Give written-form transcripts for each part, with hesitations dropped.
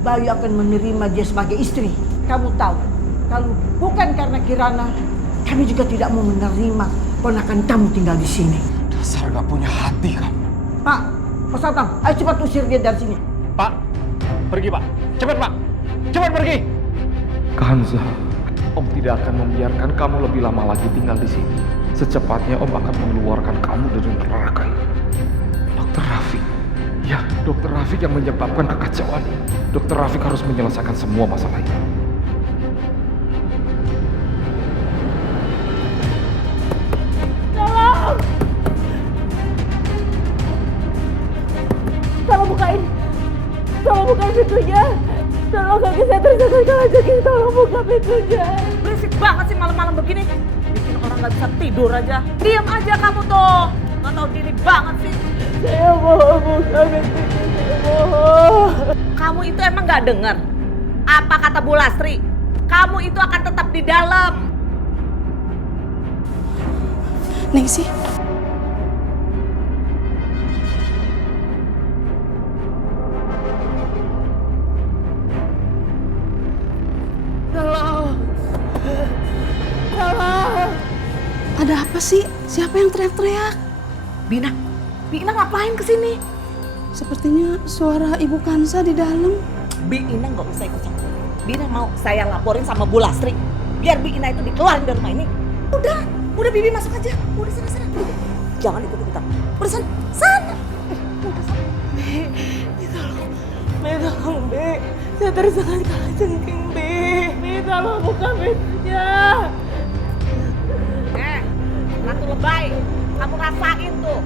Bayu akan menerima dia sebagai istri. Kamu tahu, kalau bukan karena Kirana, kami juga tidak mau menerima ponakan kamu tinggal di sini. Dasar gak punya hati kamu. Pak, Mas Satpam, ayo cepat usir dia dari sini. Pak, pergi Pak. Cepat Pak, cepat pergi. Kanza, Om tidak akan membiarkan kamu lebih lama lagi tinggal di sini. Secepatnya Om akan mengeluarkan kamu dari neraka ini. Dokter Rafiq. Ya, Dokter Rafiq yang menyebabkan kekacauan ini. Dokter Rafiq harus menyelesaikan semua masalah ini. Tolong! Tolong bukain! Tolong bukain pintunya! Tolong kaki saya tersengat kalajengking, tolong buka pintunya! Berisik banget sih malam-malam begini. Bikin orang nggak bisa tidur aja. Diam aja kamu tuh. Nggak tahu diri banget sih. Saya mohon buka pintunya, saya mohon. Kamu itu emang nggak dengar apa kata Bu Lastri? Kamu itu akan tetap di dalam. Ningsih. Tolong! Tolong! Ada apa sih? Siapa yang teriak-teriak? Bina ngapain kesini? Sepertinya suara Ibu Kansa di dalam. Bi Ina nggak usah ikut campur. Bina mau saya laporin sama Bu Lastri. Biar Bi Ina itu dikeluarin dari rumah ini. Udah Bibi masuk aja. Udah sana. Jangan ikut-ikutan. Udah sana. Bi, tolong, Bi. Saya tersengat kalajengking, Bi. Bi, tolong buka pintunya. Ratu lebay. Kamu rasain tuh.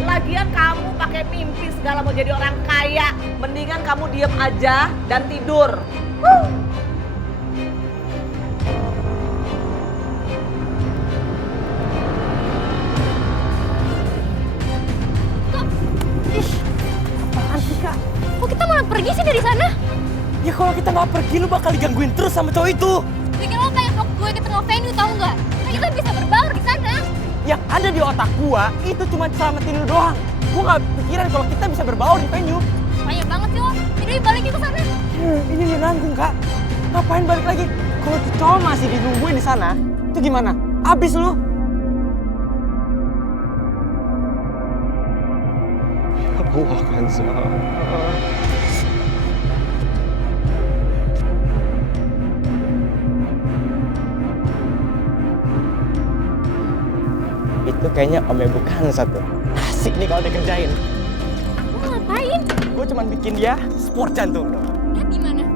Lagian kamu pakai mimpi segala mau jadi orang kaya. Mendingan kamu diem aja dan tidur. Apaan sih, Kak? Kok kita malah pergi sih dari sana? Ya kalau kita nggak pergi lu bakal digangguin terus sama cowok itu. Bikin lo pengen fokus gue ke tengah venue tau nggak? Kan kita bisa berbaur di sana. Yang ada di otak gua itu cuma selamatin lu doang. Gua nggak pikiran kalau kita bisa berbaur di venue. Banyak banget sih lo. Jadi balik ke sana. Ini dia nanggung Kak. Ngapain balik lagi? Kalau tuh cowok masih dinungguin di sana, itu gimana? Abis lu. Ya Allah, Kanza. Itu kayaknya Om Ibu Kansa tuh. Asik nih kalau dikerjain. Lo ngapain? Gua cuma bikin dia sport jantung. Lihat di mana?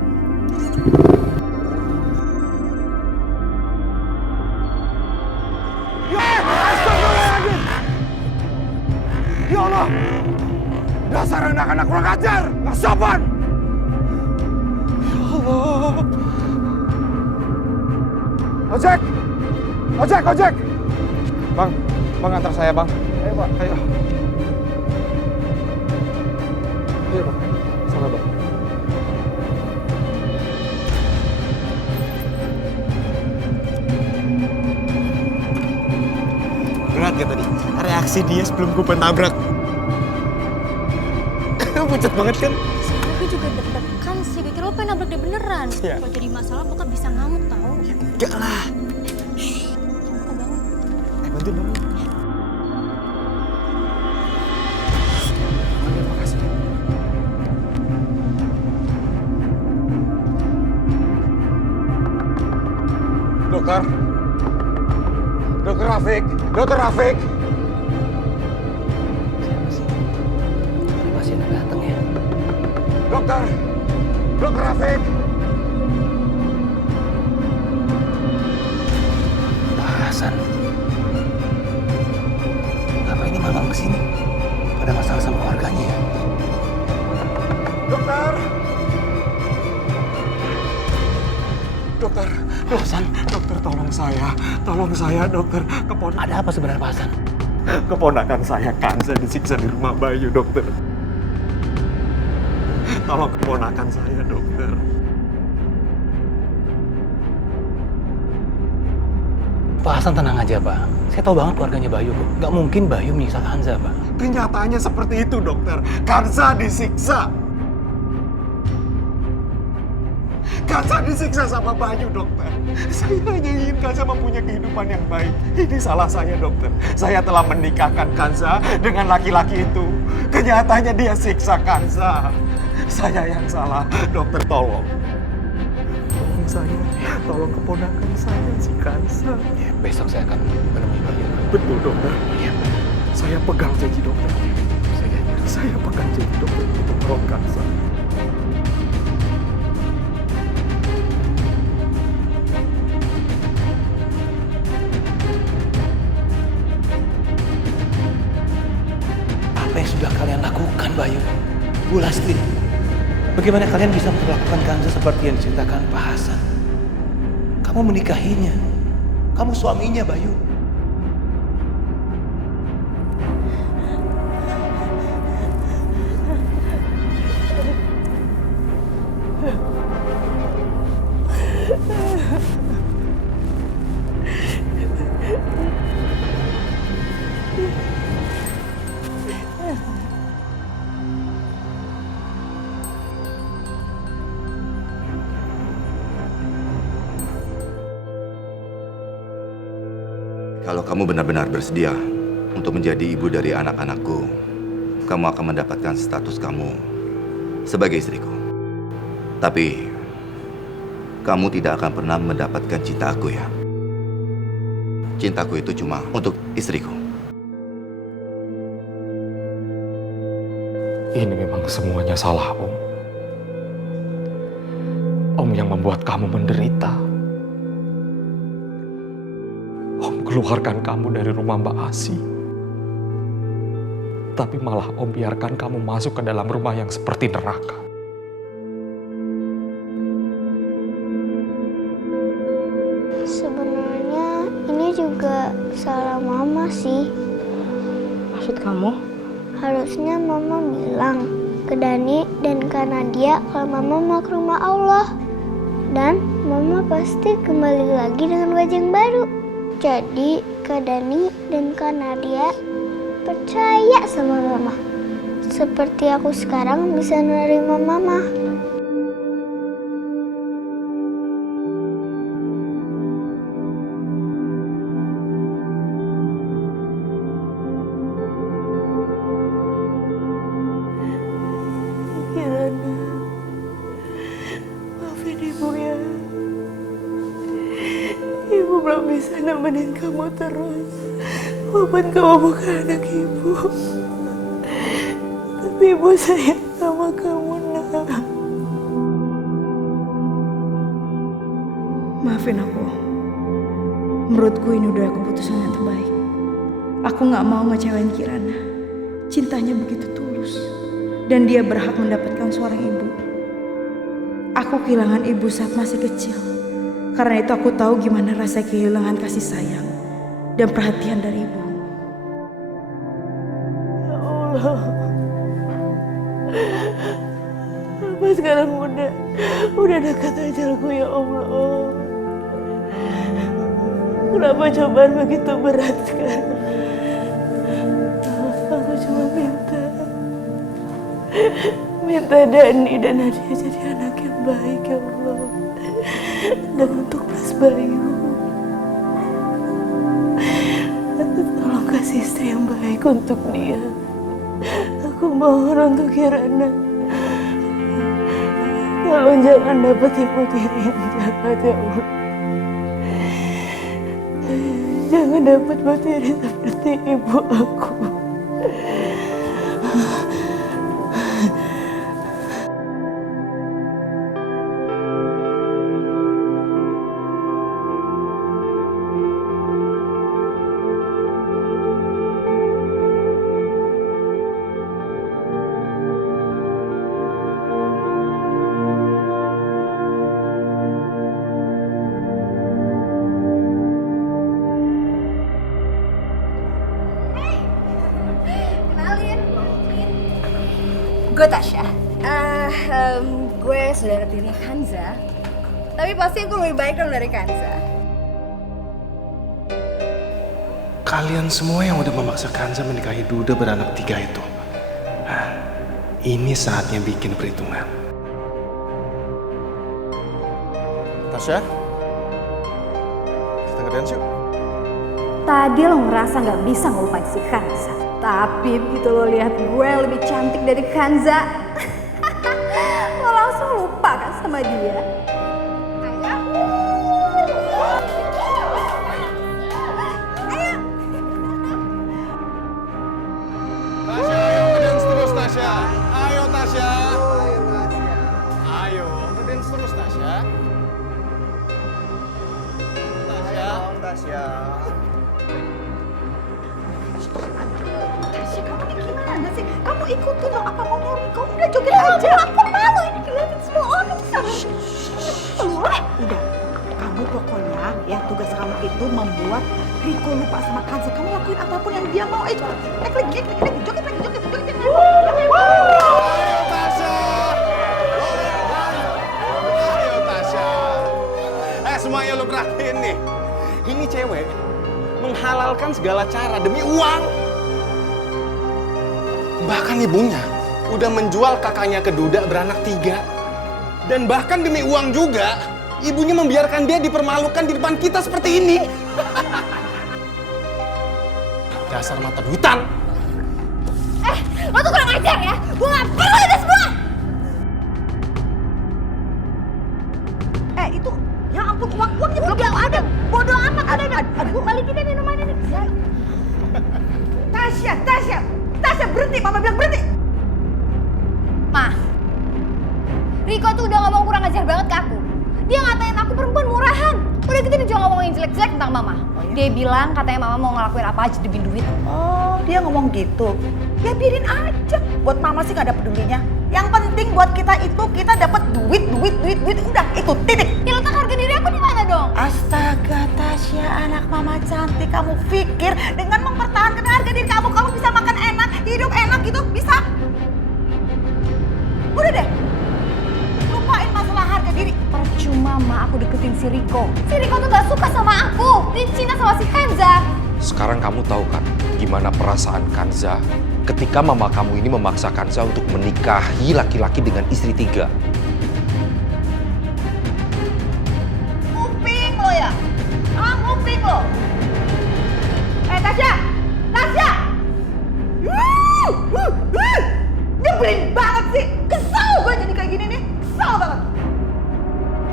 Ya Allah! Dasar anak-anak kurang ajar! Nggak sopan! Ya Allah! Ojek! Ojek! Bang antar saya bang. Ayo Pak, ayo. Ayo Bang, sana Bang. Berat ya tadi. Reaksi dia sebelum gue pentabrak. Pucat banget kan? Sebenernya gue juga deg-degan sih. Gue kira lo pengen nabrak dia beneran. Iya. Kalau jadi masalah bokap bisa ngamuk tau. Ya enggak lah. Buka bangun. Bantuin dong. Makasih. Dokter Rafiq. Pasien yang datang ya. Dokter Rafiq. Hasan. Ngapain ini malam kesini? Ada masalah sama keluarganya ya? Dokter, Hasan. dokter tolong saya dokter. Ada apa sebenarnya Pak Hasan? Keponakan saya Kanza disiksa di rumah Bayu dokter. Tolong keponakan saya dokter. Pak Hasan tenang aja, Pak. Saya tahu banget keluarganya Bayu kok. Nggak mungkin Bayu menyiksa Kanza, Pak. Kenyataannya seperti itu, dokter. Kanza disiksa. Kanza disiksa sama Bayu, dokter. Saya hanya ingin Kanza mempunyai kehidupan yang baik. Ini salah saya, dokter. Saya telah menikahkan Kanza dengan laki-laki itu. Kenyataannya dia siksa Kanza. Saya yang salah, dokter, tolong. Tolong saya, tolong keponakan saya, si Kanza. Ya, besok saya akan menemui Bayu. Betul, dokter. Iya. Saya pegang janji, dokter. Saya pegang janji, dokter, untuk menolong Kanza. Apa yang sudah kalian lakukan, Bayu? Bu Lastri, bagaimana kalian bisa memperlakukan Kanza seperti yang diceritakan Pak Hasan? Kamu menikahinya. Kamu suaminya, Bayu. Kalau kamu benar-benar bersedia untuk menjadi ibu dari anak-anakku, kamu akan mendapatkan status kamu sebagai istriku. Tapi, kamu tidak akan pernah mendapatkan cinta aku ya. Cintaku itu cuma untuk istriku. Ini memang semuanya salah Om. Om yang membuat kamu menderita. Om keluarkan kamu dari rumah Mbak Asi. Tapi malah Om biarkan kamu masuk ke dalam rumah yang seperti neraka. Sebenarnya ini juga salah Mama sih. Maksud kamu? Harusnya Mama bilang ke Dani dan Kak Nadia kalau Mama mau ke rumah Allah. Dan Mama pasti kembali lagi dengan wajah yang baru. Jadi Kak Dani dan Kak Nadia percaya sama Mama. Seperti aku sekarang bisa menerima Mama. Kirana, maafin Ibu ya. Ibu belum bisa nemenin kamu terus. Walaupun kamu bukan anak Ibu. Tapi Ibu sayang sama kamu, Nak. Maafin aku. Menurutku ini udah keputusan yang terbaik. Aku gak mau ngecewain Kirana. Cintanya begitu tulus. Dan dia berhak mendapatkan seorang ibu. Aku kehilangan ibu saat masih kecil. Karena itu aku tahu gimana rasa kehilangan kasih sayang dan perhatian dari ibu. Ya Allah. Apa sekarang udah dekat ajalku, ya Allah. Kenapa cobaan begitu berat sekarang? Aku cuma minta Dani dan Nadia jadi anak yang baik, ya Allah. Dan untuk Mas Bayu, tolong kasih istri yang baik untuk dia. Aku mohon untuk Kirana, tolong jangan dapat ibu tiri yang jahat, ya Allah. Jangan dapat ibu tiri seperti ibu aku. Gue Tasya. Gue saudara tiri Kanza. Tapi pasti gue lebih baik dong dari Kanza. Kalian semua yang udah memaksa Kanza menikahi Duda beranak 3 itu. Nah, ini saatnya bikin perhitungan. Tasya, kita ngedance yuk. Tadi lo ngerasa gak bisa ngelupain si Kanza. Tapi begitu lo lihat gue lebih cantik dari Kanza, lo langsung lupa kan sama dia. Tasya, ayo ngedance terus Tasya. Ayo Tasya. Ayo ngedance terus Tasya. Tasya. Tasya. Tasya, kamu ini gimana sih? Kamu ikutin dong apa mau nyari? Kamu udah joget aja. Aku malu ini kelihatan semua orang di sana. Udah, kamu pokoknya ya tugas kamu itu membuat Riko lupa sama Kanza. Kamu lakuin apapun yang dia mau. Ayo, naik lagi, joget lagi. Ayo Tasya. Ayo Tasya. Semuanya lu perhatiin nih. Ini cewek menghalalkan segala cara demi uang. Bahkan ibunya udah menjual kakaknya ke Duda beranak 3. Dan bahkan demi uang juga, ibunya membiarkan dia dipermalukan di depan kita seperti ini. Dasar mata duitan. Lo tuh kurang ajar ya. Gue gak perlu itu semua. Itu, ya ampun, uangnya belum ada. Bodoh amat. Aduh, balikin deh minumannya nih. Tasya, berhenti. Mama bilang berhenti. Ma, Riko tuh udah ngomong kurang ajar banget ke aku. Dia ngatain aku perempuan murahan. Udah gitu dia juga ngomongin jelek-jelek tentang Mama. Dia bilang katanya Mama mau ngelakuin apa aja demi duit. Oh, dia ngomong gitu. Ya biarin aja. Buat Mama sih gak ada pedulinya. Yang penting buat kita itu kita dapat duit. Udah, itu titik. Ya letak harga diri aku di mana dong? Astaga, Tasya, anak Mama cantik. Kamu pikir dengan mempertahankan harga diri kamu bisa makan enak, hidup enak gitu? Bisa? Udah deh. Lupain masalah harga diri. Percuma Ma aku deketin si Riko. Si Riko tuh gak suka sama aku. Dia cinta sama si Kanza. Sekarang kamu tahu kan gimana perasaan Kanza ketika mama kamu ini memaksa Kanza untuk menikahi laki-laki dengan istri 3. Nguping lo ya? Nguping lo? Tasya! Nyebelin banget sih! Kesel gue jadi kayak gini nih! Kesel banget!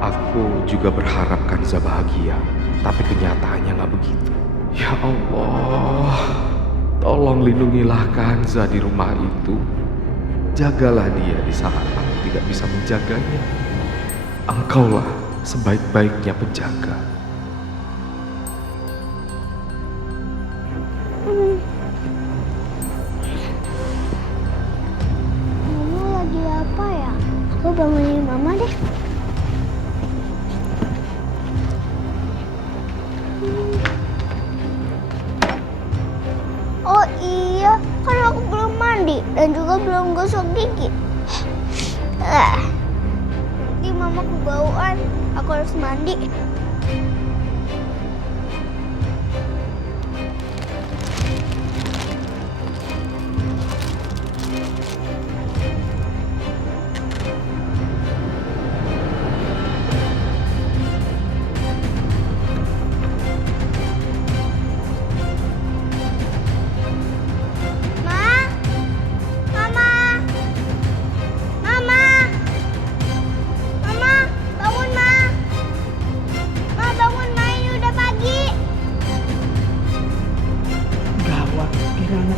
Aku juga berharap Kanza bahagia, tapi kenyataannya nggak begitu. Ya Allah, tolong lindungilah Kanza di rumah itu. Jagalah dia di saat aku tidak bisa menjaganya. Engkaulah sebaik-baiknya penjaga. Mama lagi apa ya? Aku bangunin Mama deh. Oh iya, kan aku belum mandi dan juga belum gosok gigi. Nanti Mama kebauan, aku harus mandi.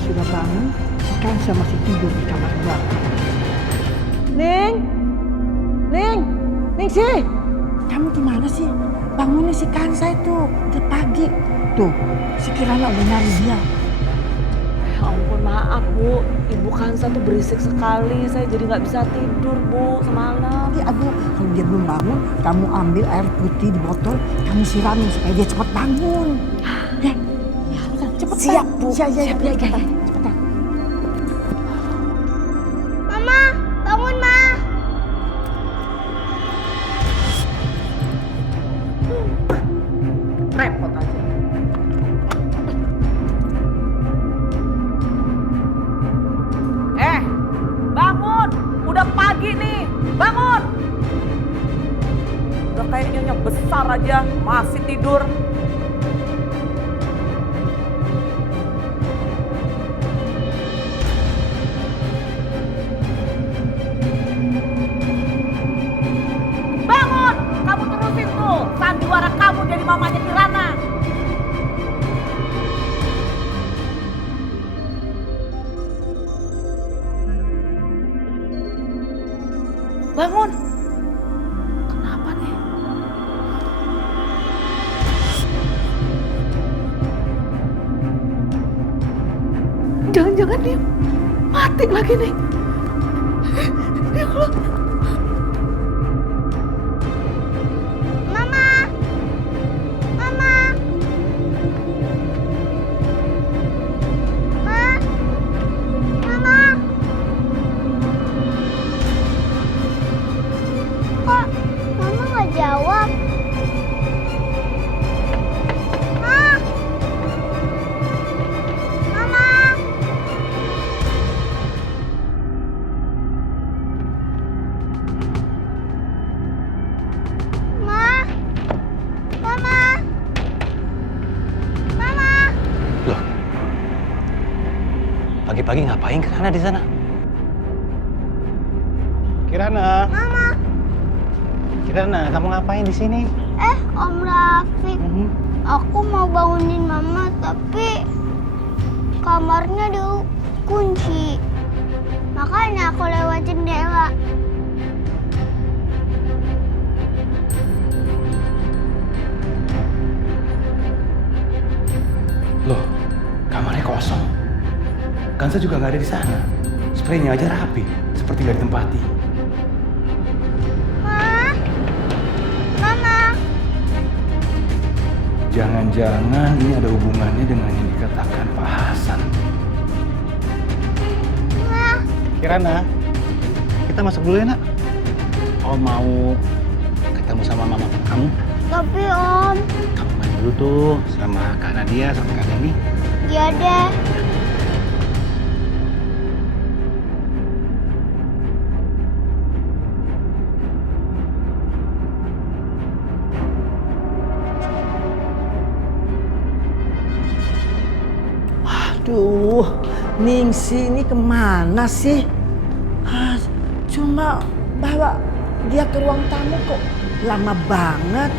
Sudah bangun, si Kanza masih tidur di kamar belakang. Ning sih, kamu gimana sih? Bangunnya si Kanza itu, udah pagi. Tuh, si Kirana udah nyari dia. Ya ampun, maaf Bu, Ibu Kanza tuh berisik sekali. Saya jadi nggak bisa tidur Bu semalam. Ya aduh, kalau dia belum bangun, kamu ambil air putih di botol, kamu siramin supaya dia cepat bangun. Ya, cepat. Siap Bu, siap. Cepetan. Mama, bangun Ma. Repot aja. Dasar aja masih tidur. Bangun, kamu terusin tuh sandiwara kamu jadi mamanya Kirana. Bangun. Kenapa nih? Jangan-jangan dia mati lagi nih. Ya Allah. Mama! Mama! Ma! Mama! Kok Mama nggak jawab? Ma! Mama! Ma! Mama! Mama! Loh, pagi-pagi ngapain Kirana di sana? Kirana, Mama! Kirana, kamu ngapain di sini? Om Rafiq, aku mau bangunin Mama tapi kamarnya dikunci. Makanya aku lewat jendela. Loh, kamarnya kosong. Kansa juga nggak ada di sana. Spraynya aja rapi, seperti nggak ditempati. Ma! Mama! Jangan-jangan ini ada hubungannya dengan yang dikatakan Pak Hasan. Ma! Kirana, kita masuk dulu ya nak. Om mau ketemu sama mama kamu. Tapi Om, Kamu main dulu tuh sama Kak Nadia sama Kak Dani. ya deh. Aduh, Ningsi ini kemana sih? Cuma bawa dia ke ruang tamu kok lama banget.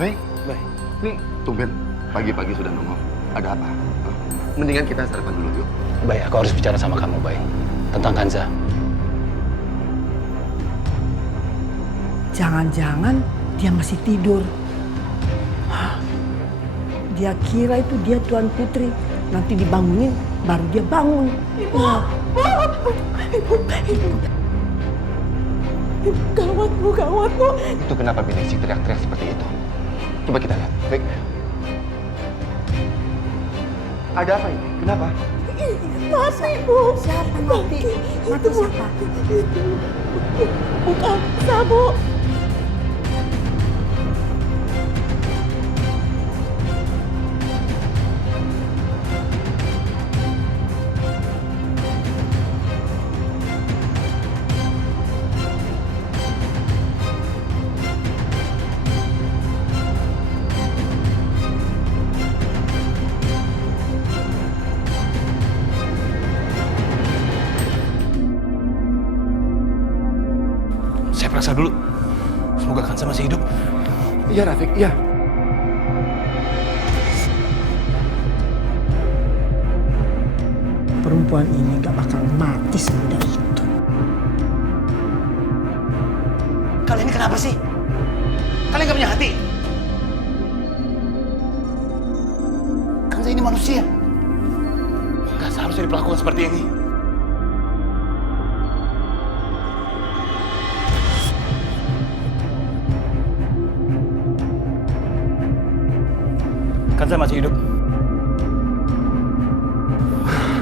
Baik. Nih, tumben pagi-pagi sudah nongol. Ada apa? Mendingan kita sarapan dulu yuk. Baik, aku harus bicara sama kamu, Baik. Tentang Kanza. Jangan-jangan dia masih tidur. Dia kira itu dia Tuan Putri. Nanti dibangunin, baru dia bangun. Ibu, gawat bu. Itu kenapa Biningsi teriak-teriak seperti itu? Coba kita lihat. Baik. Ada apa ini? Kenapa? Mati bu. Siapa mati? Mati siapa? Itu bukan Sabu. Saya periksa dulu. Semoga Kanza masih hidup. Iya, Rafiq, iya. Perempuan ini gak bakal mati semudah itu. Kalian ini kenapa sih? Kalian gak punya hati? Kanza ini manusia. Gak seharusnya diperlakukan seperti ini. Kanza masih hidup.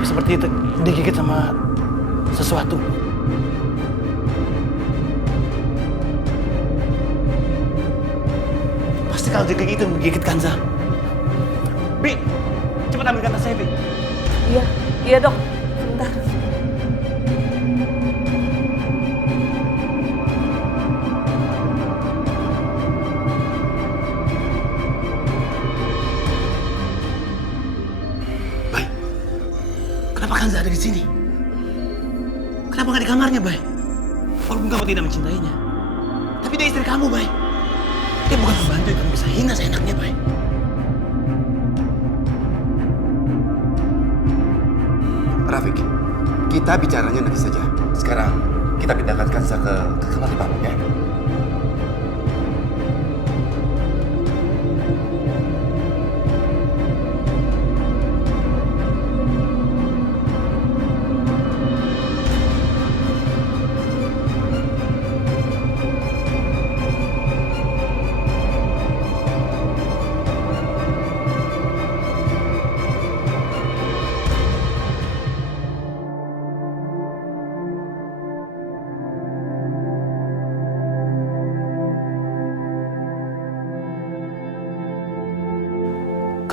Seperti itu, digigit sama sesuatu. Pasti kalau digigit itu menggigit Kanza. Bi, cepat ambilkan tas saya, Bi. Iya dok. Sebentar. Kanza ada di sini. Kenapa nggak di kamarnya, Bay? Walaupun kamu tidak mencintainya, tapi dia istri kamu, Bay. Dia bukan pembantu yang kamu bisa hina seenaknya, Bay. Rafiq, kita bicaranya nanti saja. Sekarang kita pindahkan Kanza ke kamar depan, ya.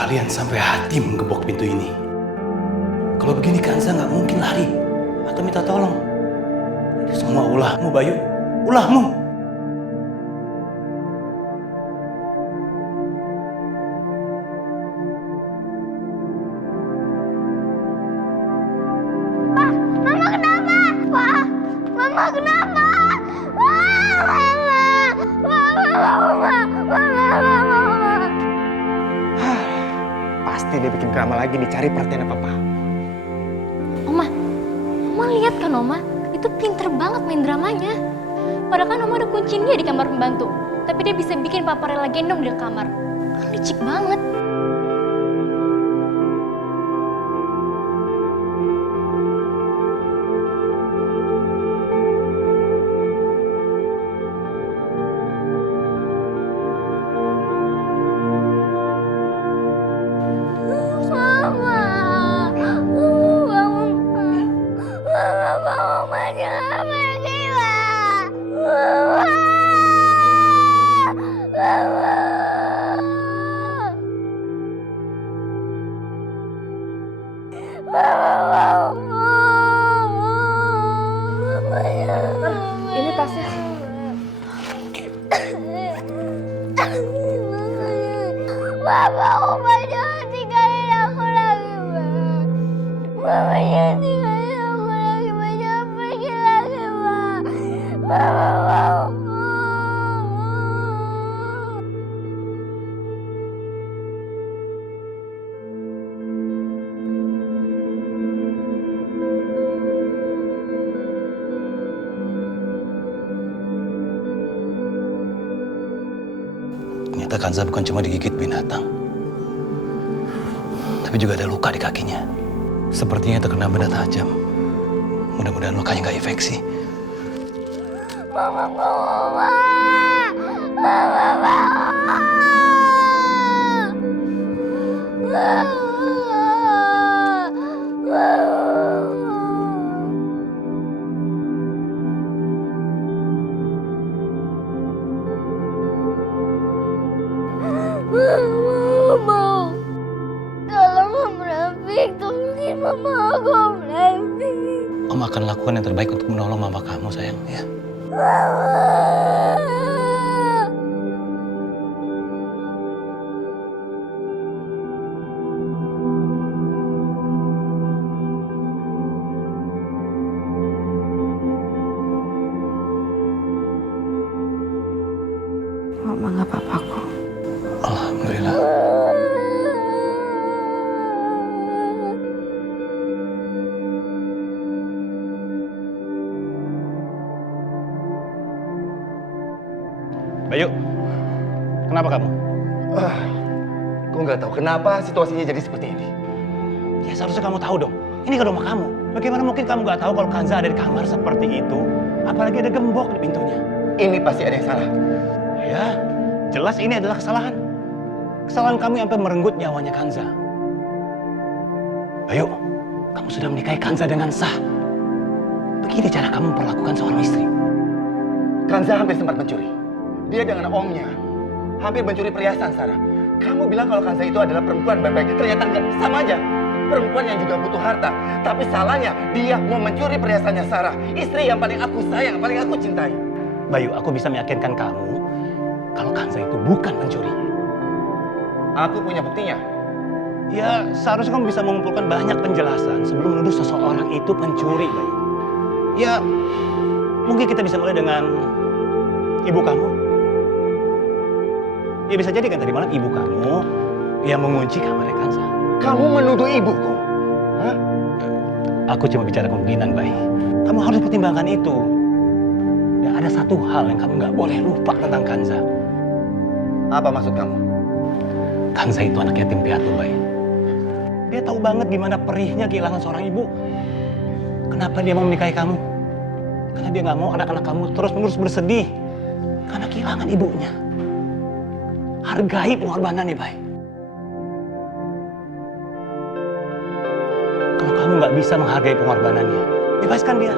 Kalian sampai hati menggebok pintu ini. Kalau begini Kanza nggak mungkin lari atau minta tolong. Ini semua ulahmu, Bayu. Ulahmu. Mama kenapa? Pak, Mama kenapa? Pasti dia bikin drama lagi dicari perhatian papa. Oma lihat kan Oma, itu pinter banget main dramanya. Padahal kan Oma udah kunciin dia di kamar pembantu, tapi dia bisa bikin papa rela gendong di kamar. Kan licik banget. Ini tasnya. Mama, Oma jangan tinggalin aku lagi, Ma. Mama jangan tinggalin aku lagi, Ma. Jangan pergi lagi, Ma. Mama mau. Ternyata Kanza bukan cuma digigit binatang, tapi juga ada luka di kakinya. Sepertinya terkena benda tajam. Mudah-mudahan lukanya nggak infeksi. Mama mau, Ma. Mama mau. Mama, tolong Om Rafiq, tolongin mama aku, Om Rafiq. Om akan lakukan yang terbaik untuk menolong mama kamu, sayang, ya. Mama nggak apa-apa kok. Alhamdulillah. Bayu, kenapa kamu? Aku nggak tahu kenapa situasinya jadi seperti ini. Ya seharusnya kamu tahu dong. Ini kan rumah kamu. Bagaimana mungkin kamu nggak tahu kalau Kanza ada di kamar seperti itu? Apalagi ada gembok di pintunya. Ini pasti ada yang salah. Ya, jelas ini adalah kesalahan. Kesalahan kamu yang sampai merenggut nyawanya Kanza. Bayu, kamu sudah menikahi Kanza dengan sah. Begini cara kamu memperlakukan seorang istri. Kanza hampir sempat mencuri. Dia dengan omnya hampir mencuri perhiasan Sarah. Kamu bilang kalau Kanza itu adalah perempuan baik-baik. Ternyata enggak, sama aja. Perempuan yang juga butuh harta. Tapi salahnya dia mau mencuri perhiasannya Sarah. Istri yang paling aku sayang, paling aku cintai. Bayu, aku bisa meyakinkan kamu kalau Kanza itu bukan pencuri. Aku punya buktinya. Ya, seharusnya kamu bisa mengumpulkan banyak penjelasan sebelum menuduh seseorang itu pencuri, Bayu. Ya, mungkin kita bisa mulai dengan ibu kamu. Ya bisa jadi kan tadi malam ibu kamu yang mengunci kamarnya Kanza. Kamu menuduh ibuku? Hah? Aku cuma bicara kemungkinan, Bay. Kamu harus pertimbangkan itu. Dan ada satu hal yang kamu nggak boleh lupa tentang Kanza. Apa maksud kamu? Kanza itu anak yatim piatu, Bay. Dia tahu banget gimana perihnya kehilangan seorang ibu. Kenapa dia mau menikahi kamu? Karena dia nggak mau anak-anak kamu terus-menerus bersedih karena kehilangan ibunya. Hargai pengorbanannya, Bay. Kalau kamu nggak bisa menghargai pengorbanannya, bebaskan dia.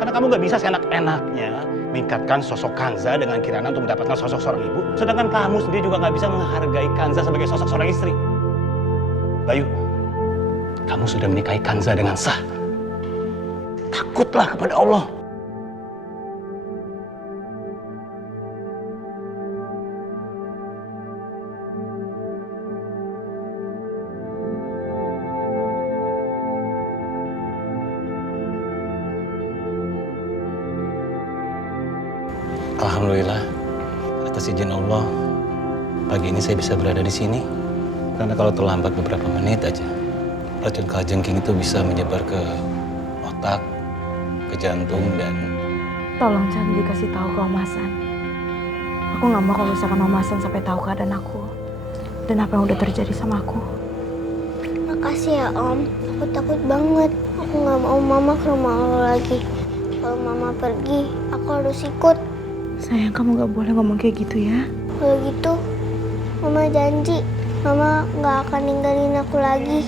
Karena kamu nggak bisa seenak-enaknya meningkatkan sosok Kanza dengan Kirana untuk mendapatkan sosok seorang ibu. Sedangkan kamu sendiri juga nggak bisa menghargai Kanza sebagai sosok seorang istri. Bayu, kamu sudah menikahi Kanza dengan sah. Takutlah kepada Allah. Alhamdulillah, atas izin Allah, pagi ini saya bisa berada di sini. Karena kalau terlambat beberapa menit aja, racun kalajengking itu bisa menyebar ke otak, ke jantung, dan... Tolong jangan dikasih tahu ke Om Hasan. Aku nggak mau kalau misalkan Om Hasan sampai tahu keadaan aku dan apa yang udah terjadi sama aku. Makasih ya Om, aku takut banget. Aku nggak mau Mama ke rumah lo lagi. Kalau Mama pergi, aku harus ikut. Sayang, kamu nggak boleh ngomong kayak gitu ya. Kalau gitu, Mama janji, Mama nggak akan ninggalin aku lagi.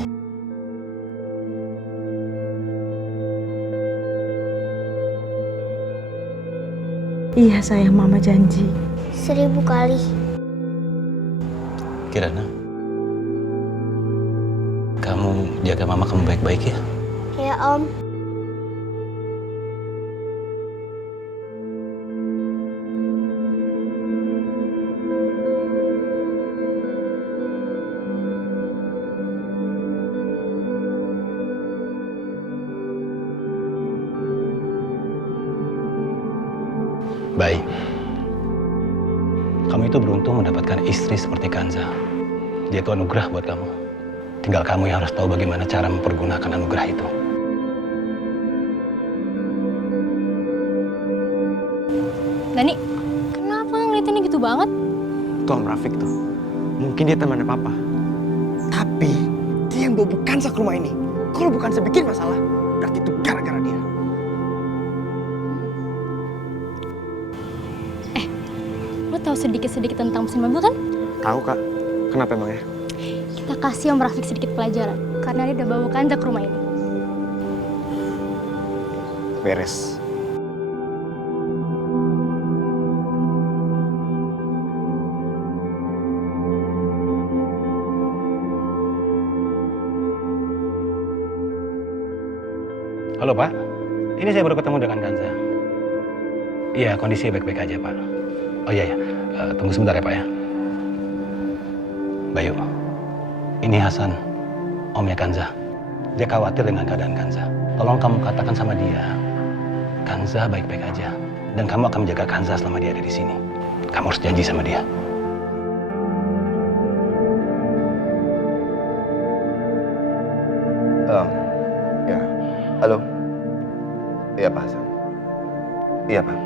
Iya sayang, Mama janji. 1000 kali. Kirana, kamu jaga mama kamu baik-baik ya. Ya Om. Baik. Kamu itu beruntung mendapatkan istri seperti Kanza. Dia itu anugerah buat kamu. Tinggal kamu yang harus tahu bagaimana cara mempergunakan anugerah itu. Dani, kenapa ngeliatinnya gitu banget? Tuh Om Rafiq tuh. Mungkin dia temannya Papa. Tapi dia yang bawa Kanza ke rumah ini. Kalau bukan saya bikin masalah, berarti itu gara-gara dia. Lo tahu sedikit-sedikit tentang mesin mobil kan? Tahu Kak. Kenapa emangnya? Kita kasih Om Rafiq sedikit pelajaran. Karena dia udah bawa Kanza ke rumah ini. Beres. Halo Pak, ini saya baru ketemu dengan Kanza. Iya, kondisi baik-baik aja Pak. Oh iya ya, tunggu sebentar ya Pak ya. Bayu, ini Hasan, omnya Kanza. Dia khawatir dengan keadaan Kanza. Tolong kamu katakan sama dia, Kanza baik-baik aja. Dan kamu akan menjaga Kanza selama dia ada di sini. Kamu harus janji sama dia. Ya, halo. Iya Pak Hasan. Iya Pak.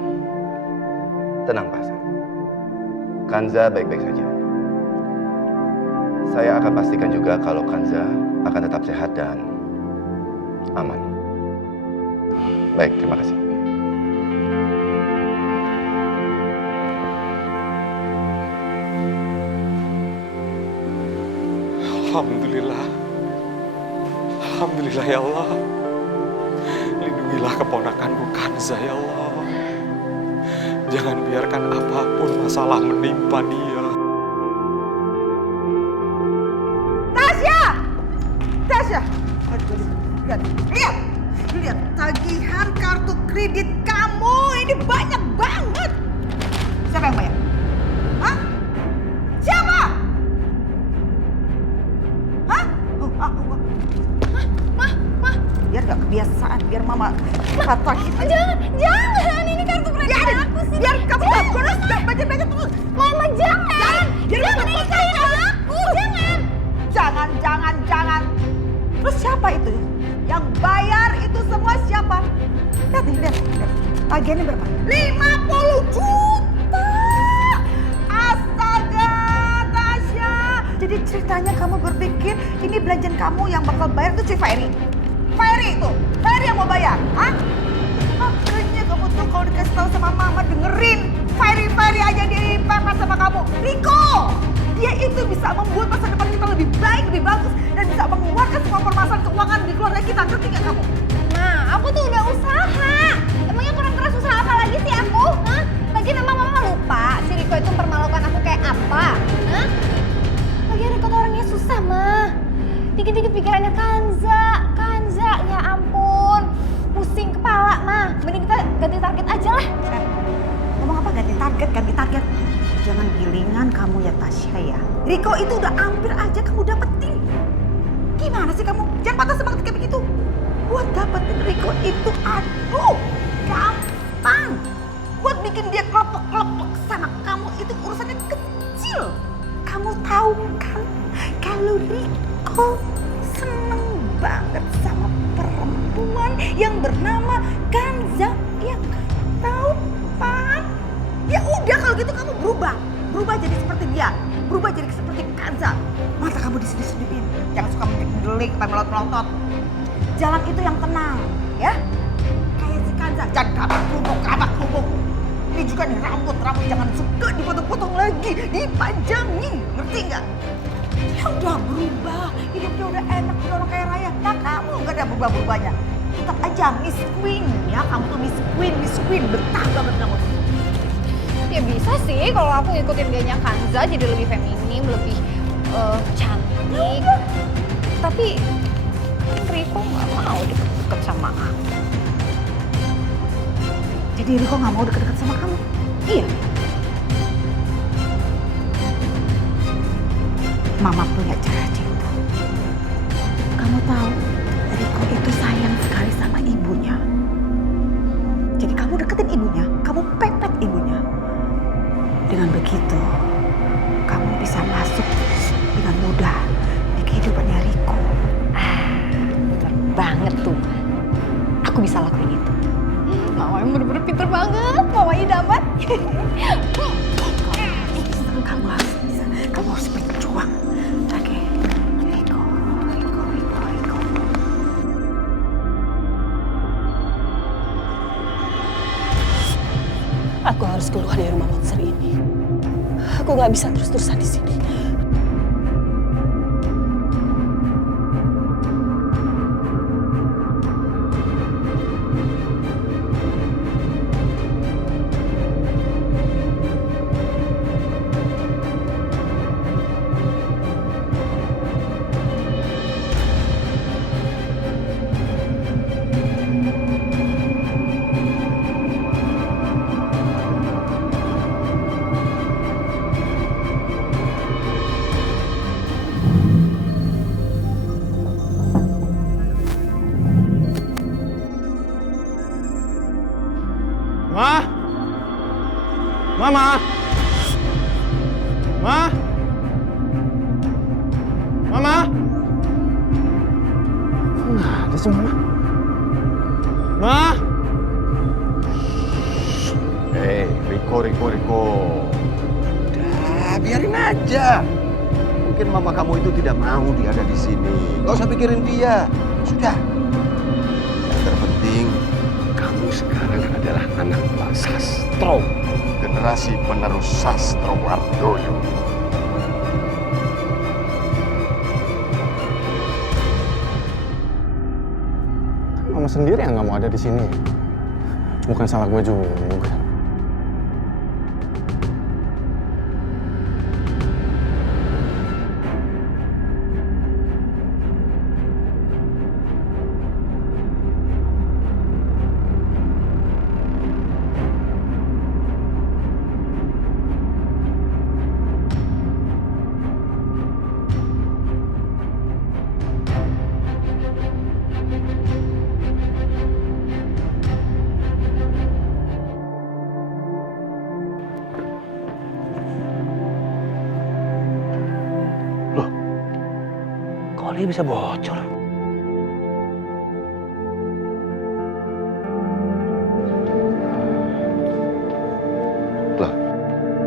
Tenang Pak Hasan. Kanza baik-baik saja. Saya akan pastikan juga kalau Kanza akan tetap sehat dan aman. Baik, terima kasih. Alhamdulillah. Alhamdulillah ya Allah. Lindungilah keponakanku Kanza ya Allah. Jangan biarkan apapun masalah menimpa dia. Tasya! Tasya! Aduh, lihat tagihan kartu kredit kamu ini banyak banget. Siapa? Siapa yang bayar? Hah? Siapa? Tagihannya berapa? 50 juta! Astaga, Tasya! Jadi ceritanya kamu berpikir ini belanjaan kamu yang bakal bayar tuh si Ferry? Ferry itu? Ferry yang mau bayar? Hah? Makanya kamu tuh kalau dikasih tahu sama mama dengerin. Ferry aja dia pepet sama kamu. Riko! Dia itu bisa membuat masa depan kita lebih baik, lebih bagus. Dan bisa mengeluarkan semua permasalahan keuangan di keluarga kita. Ngerti gak kamu? Nah, aku tuh udah usaha. Emangnya kurang keras usaha apa lagi sih aku? Hah? Lagian emang mama lupa si Riko itu mempermalukan aku kayak apa? Hah? Lagian Riko tuh orangnya susah, mah. Dikit-dikit pikirannya Kanza, ya ampun. Pusing kepala, mah. Mending kita ganti target aja lah. Ngomong apa ganti target? Jangan gilingan kamu ya Tasya ya. Riko itu udah hampir aja kamu dapetin. Gimana sih kamu? Jangan patah semangat kayak begitu. Buat dapetin Riko itu aduh gampang. Buat bikin dia kelepek-kelepek sama kamu itu urusannya kecil. Kamu tahu kan kalau Riko seneng banget sama perempuan yang bernama Kanza. Ya kan? Tahu kan? Ya udah kalau gitu kamu berubah jadi seperti dia, berubah jadi seperti Kanza. Mata kamu disini-siniin, jangan suka mendelik, melot-melotot. Jalan itu yang tenang, ya. Kayak si Kanza, jangan kabak kerubuk. Ini juga nih rambut jangan suka dipotong-potong lagi, dipanjangin, ngerti nggak? Ya udah berubah, hidupnya udah enak, udah orang kaya raya. Nah kamu nggak ada berubah-berubahnya. Tetap aja Miss Queen, ya kamu tuh Miss Queen, betah banget kamu. Ya bisa sih kalau aku ngikutin gayanya Kanza jadi lebih feminim, lebih cantik. Tapi Riko nggak mau deket-deket sama aku. Jadi Riko nggak mau deket-deket sama kamu? Iya. Mama punya cara cinta. Kamu tahu Riko itu sayang sekali sama ibunya. Jadi kamu deketin ibunya, kamu pepet ibunya. Dengan begitu, kamu bisa masuk dengan mudah di kehidupannya Riko. Bener banget tuh. Aku bisa lakuin itu. Mama yang bener-bener pinter banget. Mama idaman. Kamu harus bisa. Kamu harus berjuang. Oke. Riko. Aku harus keluar dari rumah monster ini. Aku nggak bisa terus-terusan di sini. Mama! Nggak ada sih Mama. Riko. Udah, biarin aja. Mungkin mama kamu itu tidak mau dia ada di sini. Gak usah pikirin dia. Sudah. Yang terpenting, kamu sekarang adalah anak Pak Sastro. Generasi penerus Sastro Wardoyo. Mama sendiri yang nggak mau ada di sini. Bukan salah gue juga. Dia bisa bocor.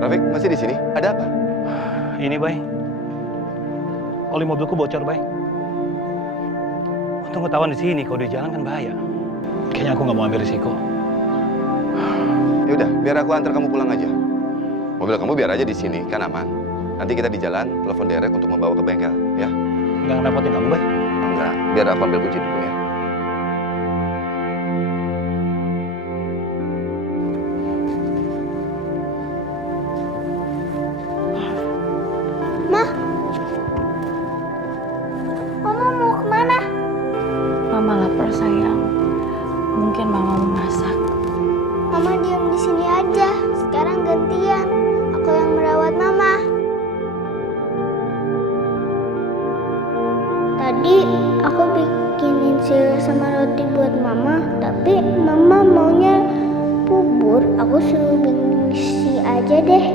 Rafiq, masih di sini? Ada apa? Ini, Bay. Oli mobilku bocor, Bay. Untung ketahuan di sini, kalau di jalan kan bahaya. Kayaknya aku nggak mau ambil risiko. Ya udah, biar aku antar kamu pulang aja. Mobil kamu biar aja di sini, kan aman. Nanti kita di jalan, telepon Derek untuk membawa ke bengkel, ya? Nggak ngerepotin kamu, Bay? Oh, enggak, biar aku ambil kunci dulu ya. Ma, Mama mau kemana? Mama lapar sayang. Mungkin Mama mau masak. Mama diam di sini aja. Sekarang gantian. Aku yang merawat Mama. Tadi aku bikinin sirup sama roti buat Mama, tapi Mama maunya bubur. Aku suruh Biningsi aja deh.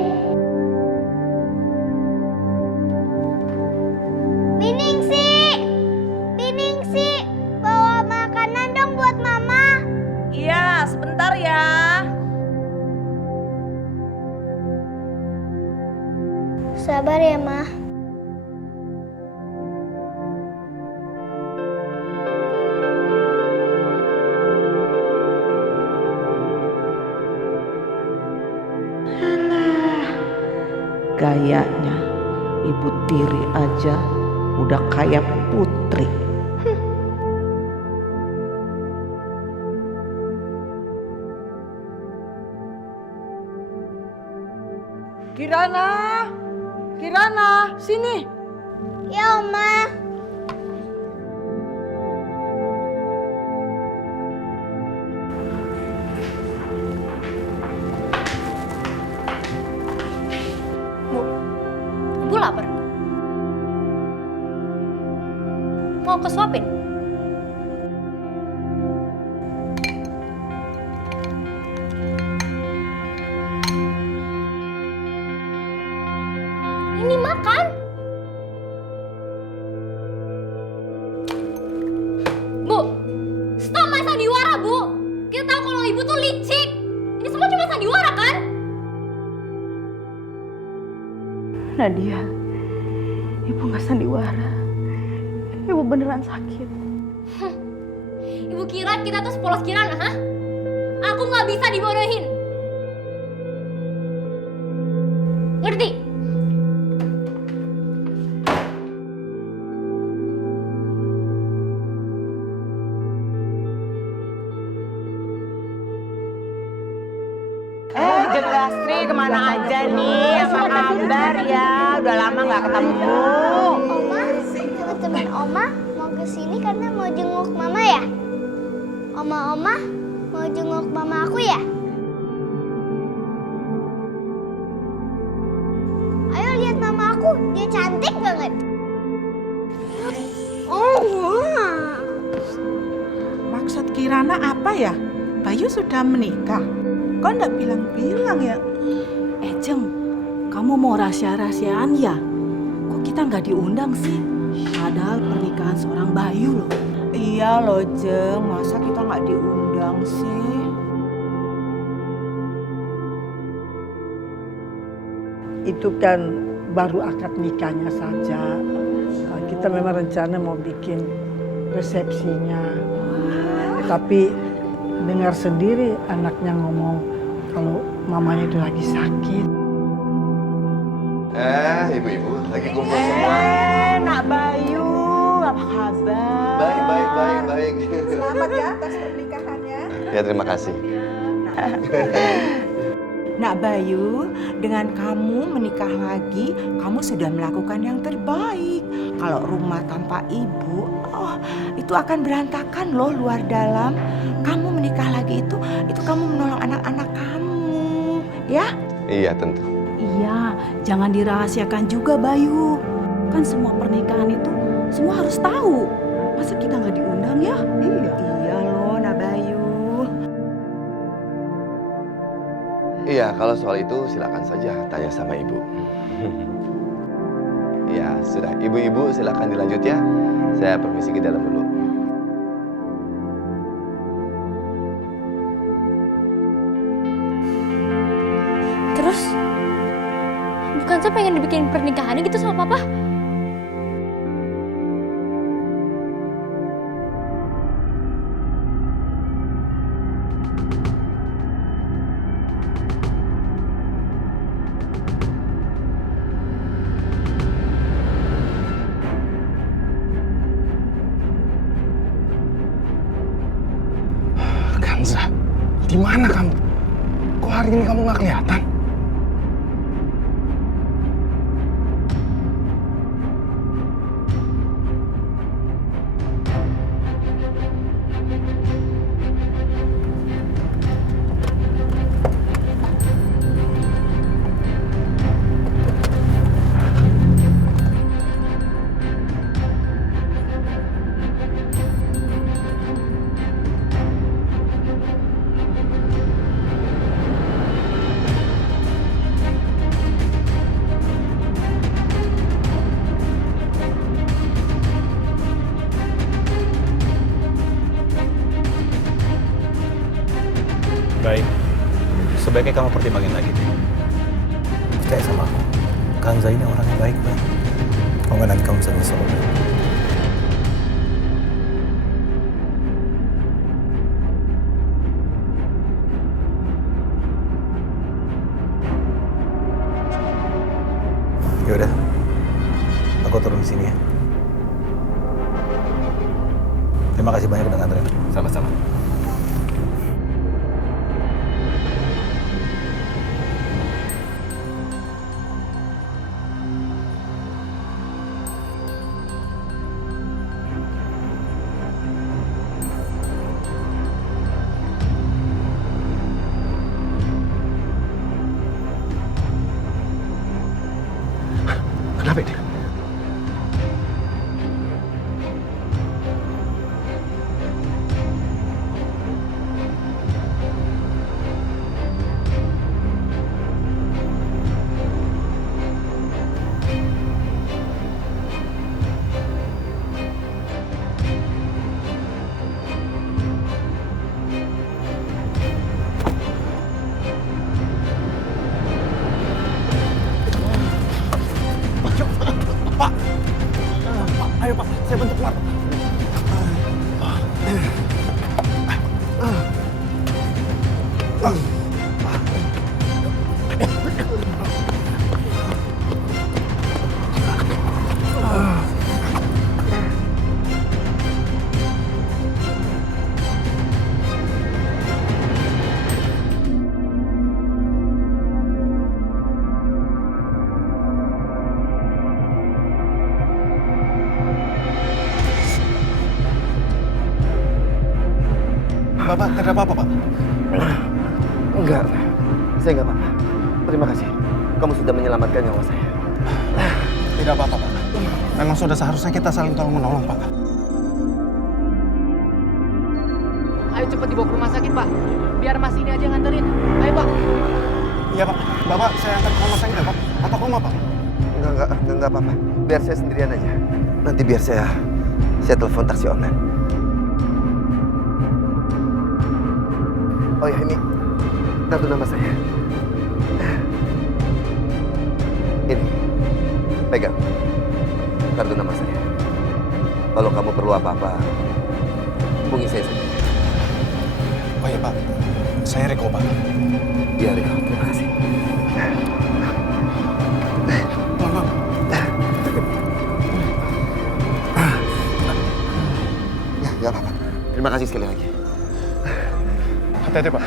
Biningsi! Biningsi! Bawa makanan dong buat Mama. Iya, sebentar ya. Sabar ya, Ma. Gayanya ibu tiri aja udah kayak putri. Kirana, sini. Ya, Oma. Ibu lapar. Mau kesuapin? Ini makan. Bu, stop main sandiwara, Bu. Kita tahu kalau ibu tuh licik. Ini semua cuma sandiwara kan? Nadia, ibu nggak sandiwara. Ibu beneran sakit. Ibu kira kita tuh sepolos Kirana, hah? Aku nggak bisa dibodohin. Ngerti? Lastri kemana aja nih? Apa kabar ya? Udah lama nggak ketemu. Oma, teman-teman Oma mau kesini karena mau jenguk Mama ya? Oma mau jenguk Mama aku ya? Ayo lihat Mama aku, dia cantik banget. Oh, Maksud Kirana apa ya? Bayu sudah menikah. Kok nggak bilang-bilang ya? Jeng, kamu mau rahasia-rahasiaan ya? Kok kita nggak diundang sih? Padahal pernikahan seorang Bayu loh. Iya loh Jeng, masa kita nggak diundang sih? Itu kan baru akad nikahnya saja. Kita memang rencana mau bikin resepsinya. Tapi dengar sendiri anaknya ngomong kalau mamanya itu lagi sakit. Ibu-ibu lagi kumpul semua. Nak Bayu, apa kabar? Baik. Selamat ya atas pernikahannya. Ya, terima kasih. Nak Bayu, dengan kamu menikah lagi, kamu sudah melakukan yang terbaik. Kalau rumah tanpa ibu, itu akan berantakan loh luar dalam. Kamu menikah lagi itu kamu menolong anak-anak kamu, ya? Iya, tentu. Iya, jangan dirahasiakan juga Bayu. Kan semua pernikahan itu semua harus tahu. Masa kita nggak diundang ya? Iya loh, Nak Bayu. Iya, kalau soal itu silakan saja tanya sama ibu. Ya, sudah. Ibu-ibu silakan dilanjut ya. Saya permisi ke dalam dulu. Terus Kanza pengen dibikin pernikahannya gitu sama papa. Kanza, di mana kamu? Kok hari ini kamu nggak kelihatan? Baik, sebaiknya kamu pertimbangin lagi. Percaya sama aku, Kanza ini orang yang baik-baik. Kalau nggak nanti kamu bisa nyesel. Yaudah, aku turun di sini ya. Terima kasih banyak udah nganterin. Sama-sama. Kenapa ini? Pak! Ayo Pak, saya bantu keluar. Bapak, tidak ada apa-apa, Pak? Enggak, saya enggak apa-apa. Terima kasih. Kamu sudah menyelamatkan nyawa saya. Tidak apa-apa, Pak. Memang sudah seharusnya kita saling tolong-menolong, Pak. Ayo cepat dibawa ke rumah sakit, Pak. Biar Mas ini aja nganterin. Ayo, Pak. Iya, Pak. Bapak, saya antar ke rumah sakit ya, Pak? Atau ke rumah, Pak? Enggak apa-apa. Biar saya sendirian aja. Nanti biar saya telepon taksi online. Oh ya, ini kartu nama saya. Ini, pegang kartu nama saya. Kalau kamu perlu apa-apa, hubungi saya saja. Oh iya, Pak. Saya Riko, Pak. Iya, Riko. Terima kasih. Ya, nggak apa-apa. Terima kasih sekali lagi. Hati-hati, Pak.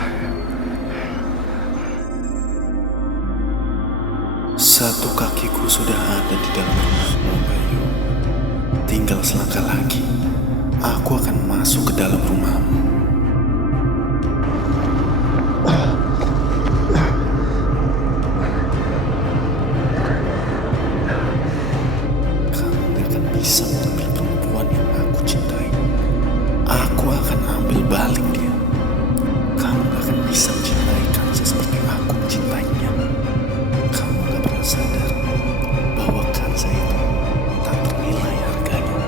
Satu kakiku sudah ada di dalam rumahmu, Bayu. Tinggal selangkah lagi, aku akan masuk ke dalam rumahmu. Kamu gak akan bisa mengambil perempuan yang aku cintai. Aku akan ambil balik dia. Kamu gak akan bisa mencintai Kanza seperti aku mencintainya. Kamu gak pernah sadar bahwa Kanza itu tak ternilai harganya.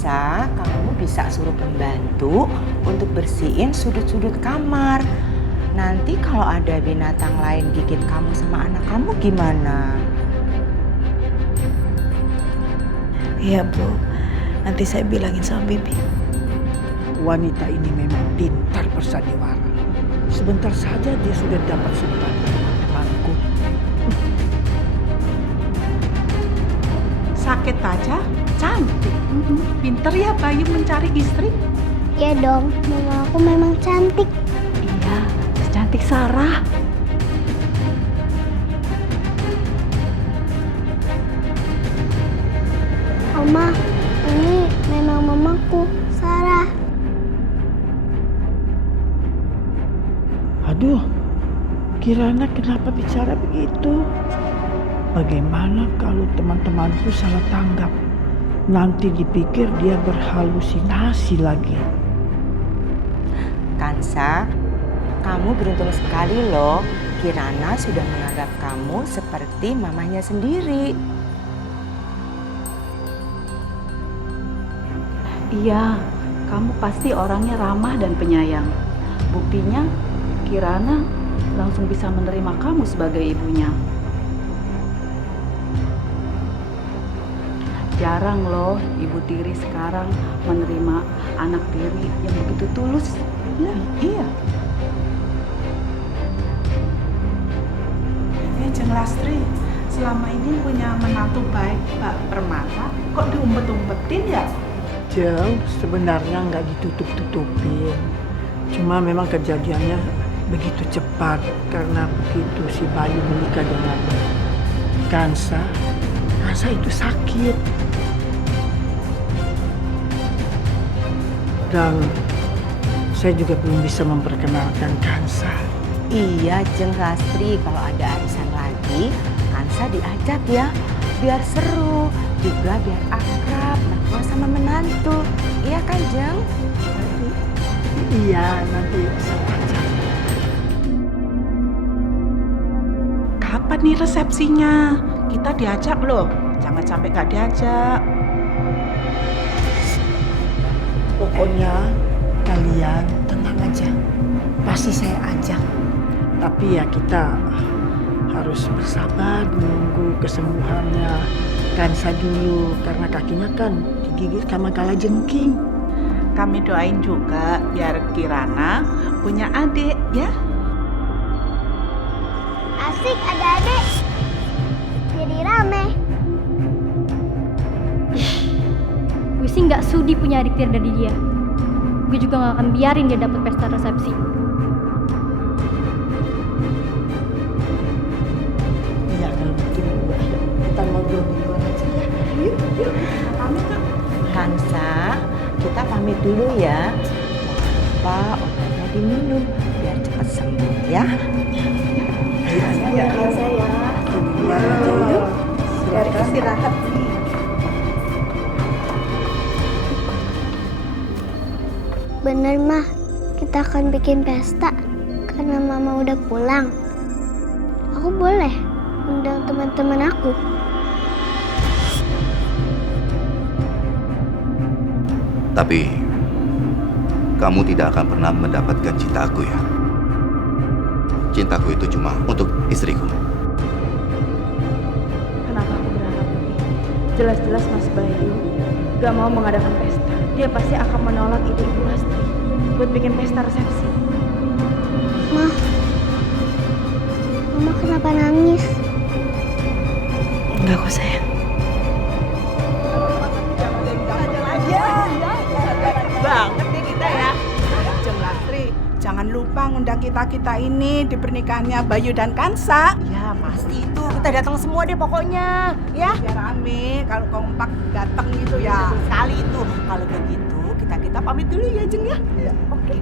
Kansa, kamu bisa suruh pembantu untuk bersihin sudut-sudut kamar. Nanti kalau ada binatang lain gigit kamu sama anak kamu gimana? Iya Bu, nanti saya bilangin sama Bibi. Wanita ini memang pintar bersandiwara. Sebentar saja dia sudah dapat simpati temanku. Sakit aja, cantik. Pinter ya Bayu mencari istri. Ya dong, mama aku memang cantik. Iya, secantik Sarah. Oma, ini memang mamaku, Sarah. Aduh, Kirana kenapa bicara begitu? Bagaimana kalau teman-temanku salah tanggap? Nanti dipikir dia berhalusinasi lagi. Kansa, kamu beruntung sekali loh. Kirana sudah menganggap kamu seperti mamanya sendiri. Iya, kamu pasti orangnya ramah dan penyayang. Buktinya, Kirana langsung bisa menerima kamu sebagai ibunya. Jarang loh ibu tiri sekarang menerima anak tiri yang begitu tulus. Nah, iya. Jeng Lastri, selama ini punya menantu baik Mbak Permata, kok diumpet-umpetin ya? Jeng, sebenarnya nggak ditutup-tutupin. Cuma memang kejadiannya begitu cepat karena begitu si Bayu menikah dengan Kansa itu sakit. Dan saya juga belum bisa memperkenalkan Kansa. Iya, Jeng Lastri, kalau ada arisan lagi, Kansa diajak ya. Biar seru, juga biar akrab, mertua sama menantu. Iya kan, Jeng? Iya, nanti saya ajak. Kapan nih resepsinya? Kita diajak loh, jangan sampai gak diajak. Pokoknya kalian tenang aja, pasti saya ajak. Tapi ya kita harus bersabar menunggu kesembuhannya Kansa dulu, karena kakinya kan digigit sama kalajengking. Kami doain juga biar Kirana punya adik ya. Asik ada adik. Jadi rame. Gue sih nggak sudi punya adik tiri dari dia. Gue juga nggak akan biarin dia dapet pesta resepsi. Iya kalau begitu kita ngobrol di luar aja ya. Yuk, yuk. Pamit kan? Kansa, kita pamit dulu ya. Jangan lupa obatnya diminum biar cepat sembuh ya. Iya, saya. Di luar aja yuk. Silakan istirahat. Bener mah, kita akan bikin pesta karena mama udah pulang. Aku boleh undang teman-teman aku. Tapi kamu tidak akan pernah mendapatkan cintaku ya. Cintaku itu cuma untuk istriku. Kenapa aku berharap lebih? Jelas-jelas Mas Bayu gak mau mengadakan pesta. Dia pasti akan menolak ide Ibu Lastri buat bikin pesta resepsi. Mama kenapa nangis? Enggak kok sayang. Banget nih kita ya. Jeng Lastri, jangan lupa ngundang kita ini di pernikahannya Bayu dan Kansa. Ya pasti itu, kita datang semua deh pokoknya. Ya. Biar rame, kalau kompak datang gitu ya. Betul sekali itu. Kalau begitu kita pamit dulu ya Jeng ya. Iya. Oke.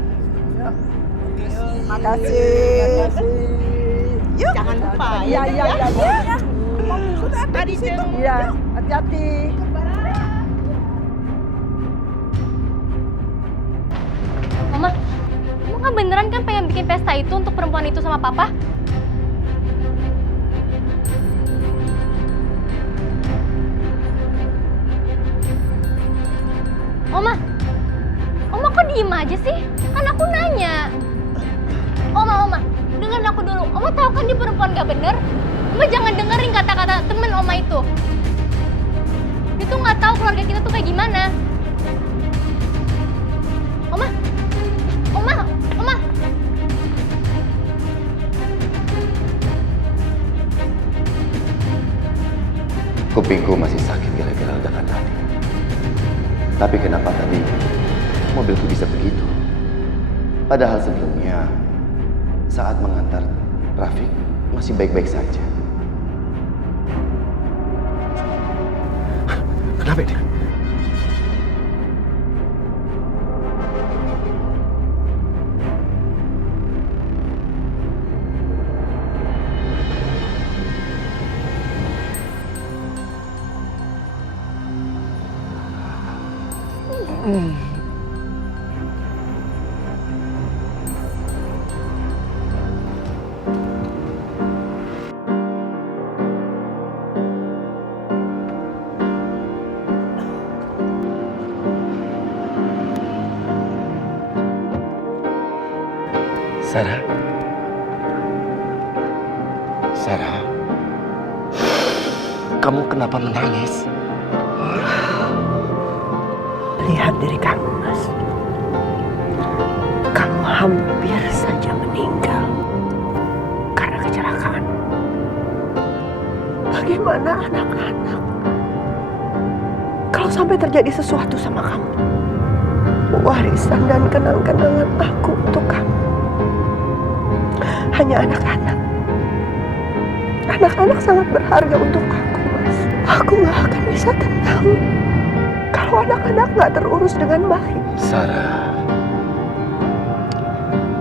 Makasih. Yuk. Jangan lupa. Iya. Sudah ada di situ. Iya, hati-hati. Mama, kamu kan beneran kan pengen bikin pesta itu untuk perempuan itu sama papa? Oma kok diem aja sih? Kan aku nanya. Oma, dengerin aku dulu. Oma tahu kan dia perempuan gak bener? Oma jangan dengerin kata-kata temen Oma itu. Dia tuh gak tahu keluarga kita tuh kayak gimana. Oma. Kupingku masih sakit gara-gara ledakan tadi. Tapi kenapa tadi mobilku bisa begitu? Padahal sebelumnya saat mengantar Rafiq masih baik-baik saja. Kenapa ini? Sarah, kamu kenapa menangis? Lihat diri kamu, Mas. Kamu hampir saja meninggal karena kecelakaan. Bagaimana anak-anak? Kalau sampai terjadi sesuatu sama kamu, warisan dan kenang-kenangan aku untuk kamu hanya anak-anak. Anak-anak sangat berharga untuk aku, Mas. Aku gak akan bisa tenang kalau anak-anak gak terurus dengan baik. Sarah.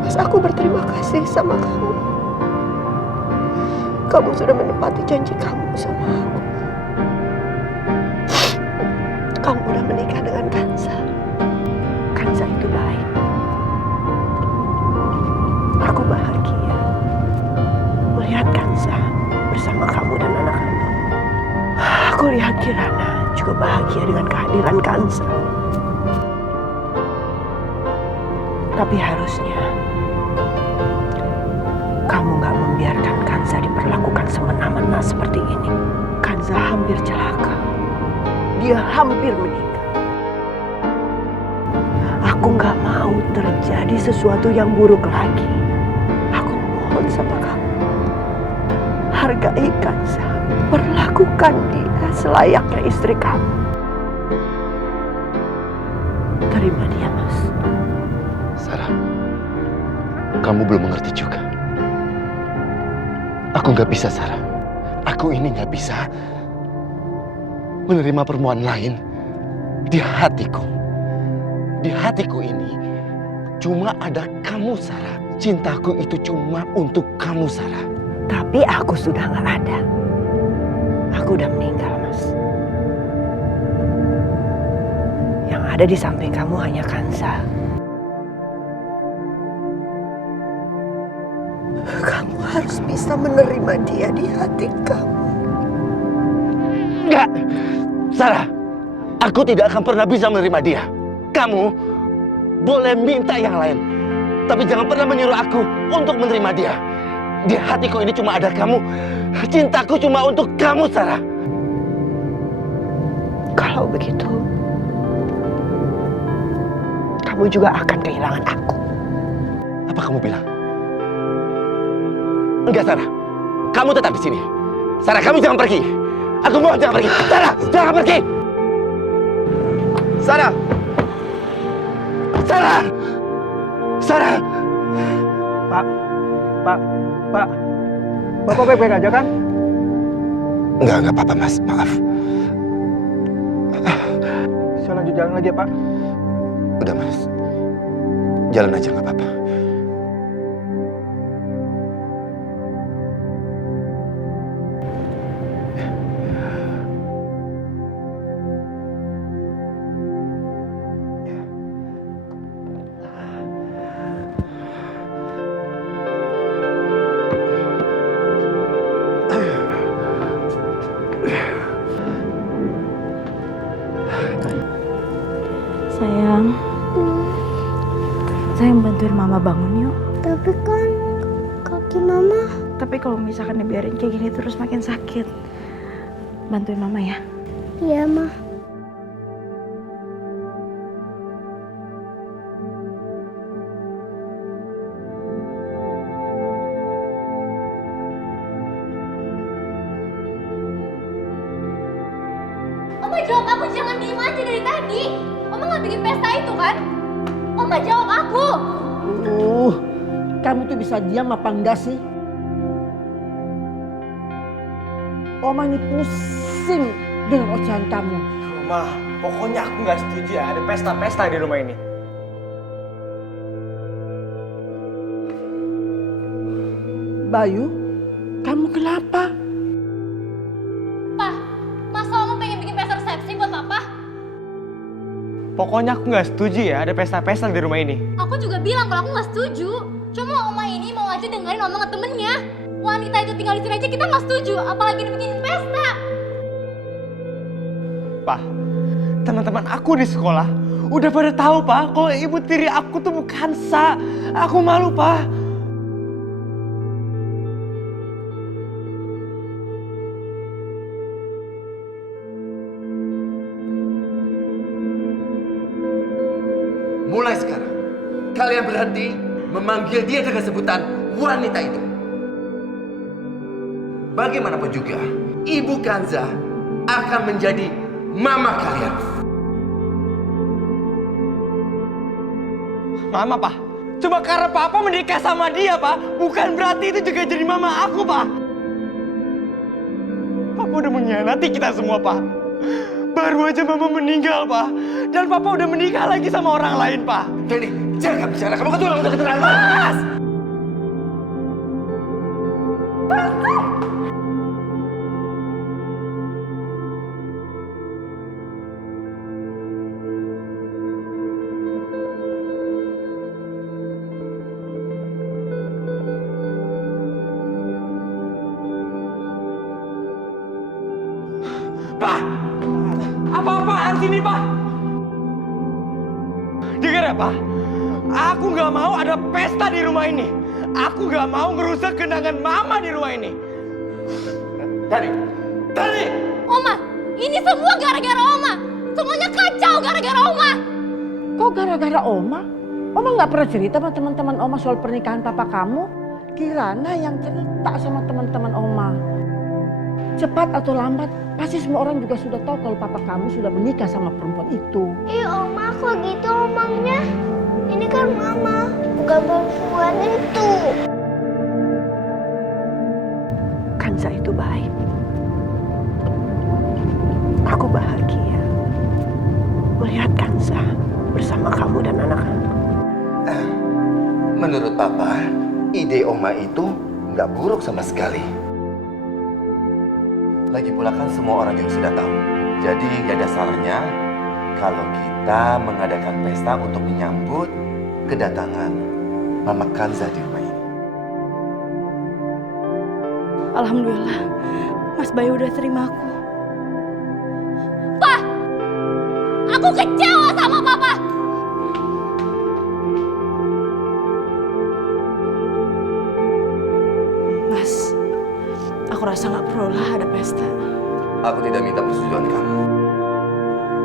Mas, aku berterima kasih sama kamu. Kamu sudah menepati janji kamu sama aku. Kamu udah menikah dengan Kansa. Kansa itu baik. Aku bahagia melihat Kansa bersama kamu dan anak-anak. Aku lihat Kirana juga bahagia dengan kehadiran Kansa. Tapi harusnya kamu gak membiarkan Kansa diperlakukan semena-mena seperti ini. Kansa hampir celaka. Dia hampir meninggal. Aku gak mau terjadi sesuatu yang buruk lagi. Aku mohon sama kamu, hargai Kansa. Perlakukan dia selayaknya istri kamu. Terima dia, Mas. Sarah, kamu belum mengerti juga. Aku nggak bisa, Sarah. Aku ini nggak bisa menerima perempuan lain di hatiku. Di hatiku ini cuma ada kamu, Sarah. Cintaku itu cuma untuk kamu, Sarah. Tapi aku sudah nggak ada. Aku udah meninggal, Mas. Yang ada di samping kamu hanya Kansa. Kamu harus bisa menerima dia di hati kamu. Enggak, Sarah. Aku tidak akan pernah bisa menerima dia. Kamu boleh minta yang lain, tapi jangan pernah menyuruh aku untuk menerima dia. Di hatiku ini cuma ada kamu. Cintaku cuma untuk kamu, Sarah. Kalau begitu, kamu juga akan kehilangan aku. Apa kamu bilang? Enggak, Sarah. Kamu tetap di sini. Sarah, kamu jangan pergi. Aku mohon jangan pergi. Sarah, jangan pergi. Sarah. Sarah. Sarah. Pak. Bapak baik-baik aja kan? Enggak apa-apa, Mas. Maaf. Saya lanjut jalan lagi ya, Pak. Udah, Mas. Jalan aja, nggak apa-apa. Mama bangun yuk. Tapi kan kaki Mama. Tapi kalau misalkan dibiarin kayak gini terus makin sakit. Bantuin Mama ya. Iya, Ma. Oma jawab aku, jangan diem aja dari tadi. Oma nggak bikin pesta itu kan? Oma jawab aku. Kamu tuh bisa diam apa enggak sih? Oma ini pusing dengan ocehan kamu. Ma, pokoknya aku nggak setuju ya ada pesta-pesta di rumah ini. Bayu, kamu kenapa? Pak, masa Oma pengen bikin pesta resepsi buat Papa? Pokoknya aku nggak setuju ya ada pesta-pesta di rumah ini. Aku juga bilang kalau aku nggak setuju. Cuma Oma ini mau aja dengerin omongan temennya. Wanita itu tinggal di sini aja kita nggak setuju, apalagi dibikin pesta. Pak, teman-teman aku di sekolah udah pada tahu Pak kalau ibu tiri aku tuh bukan Sa. Aku malu Pak. Mulai sekarang, kalian berhenti memanggil dia dengan sebutan wanita itu. Bagaimanapun juga, Ibu Kanza akan menjadi mama kalian. Mama Pak, cuma karena Papa menikah sama dia Pak, bukan berarti itu juga jadi mama aku Pak. Papa udah mengkhianati kita semua Pak. Baru aja Mama meninggal Pak, dan Papa udah menikah lagi sama orang lain Pak. Jadi jangan bicara, kamu ketulang udah keterlaluan. Pak, apa-apaan sini Pak? Dengar ya Pak, aku nggak mau ada pesta di rumah ini. Aku nggak mau ngerusak kenangan Mama di rumah ini. Tadi. Oma, ini semua gara-gara Oma. Semuanya kacau gara-gara Oma. Kok gara-gara Oma? Oma nggak pernah cerita sama teman-teman Oma soal pernikahan papa kamu? Kirana yang cerita sama teman-teman Oma. Cepat atau lambat, pasti semua orang juga sudah tahu kalau papa kamu sudah menikah sama perempuan itu. Oma kok gitu omongnya? Ini kan Mama, bukan perempuan itu. Kanza itu baik. Aku bahagia melihat Kanza bersama kamu dan anak-anak. Menurut Papa, ide Oma itu nggak buruk sama sekali. Lagi pula kan semua orang juga sudah tahu. Jadi gak ada salahnya kalau kita mengadakan pesta untuk menyambut kedatangan Mama Kanza di rumah ini. Alhamdulillah, Mas Bayu udah terima aku. Pak, aku kecewa sama Papa. Mas, aku rasa nggak perlu lah ada pesta. Aku tidak minta persetujuan kamu.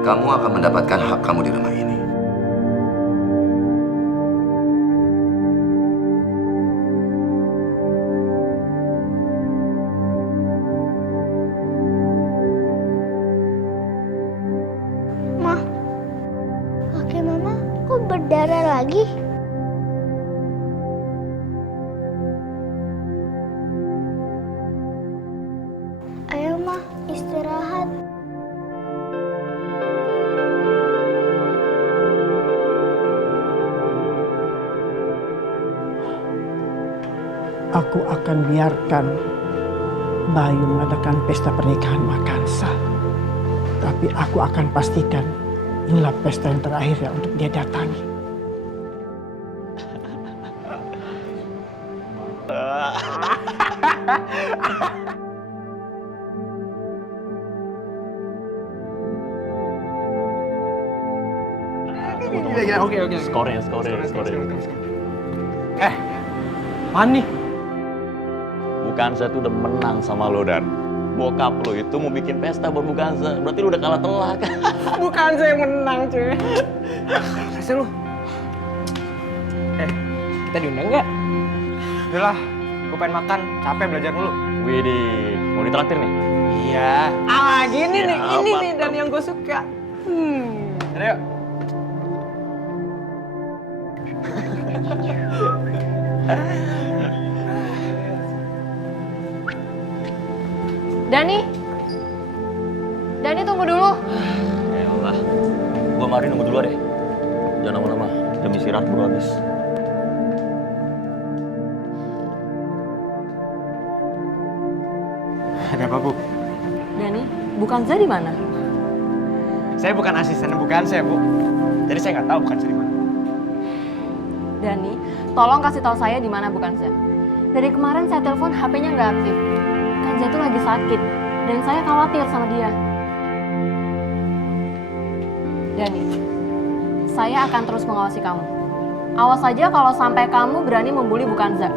Kamu akan mendapatkan hak kamu di rumah ini. Ma, kaki Mama kok berdarah lagi? Ayo Ma, istirahat. Aku akan biarkan Bayu mengadakan pesta pernikahan Makansa. Tapi aku akan pastikan inilah pesta yang terakhir ya untuk dia datangi. Oke. Skornya. apaan nih? Bukansa tuh udah menang sama lo, Dan. Bokap lo itu mau bikin pesta buat Bukansa. Berarti lu udah kalah telak. Bukansa yang menang, cuy. Kasih lu. Kita diundang nggak? Udahlah, gue pengen makan. Capek belajar dulu. Widih, mau ditraktir nih? Iya. Gini nih, Siapa ini nih tuh? Dan yang gue suka. Ayo. Dani tunggu dulu. Yalah, gua mari nunggu dulu deh. Jangan lama-lama, jam istirahat baru habis. Ada apa, Bu? Dani, Bukanza di mana? Saya bukan asisten Bukansa, Bu. Jadi saya nggak tahu Bukansa di mana. Dani, tolong kasih tahu saya di mana Bukanza. Dari kemarin saya telepon HP-nya nggak aktif. Kanza itu lagi sakit dan saya khawatir sama dia. Dani, saya akan terus mengawasi kamu. Awas saja kalau sampai kamu berani membuli Bukanza.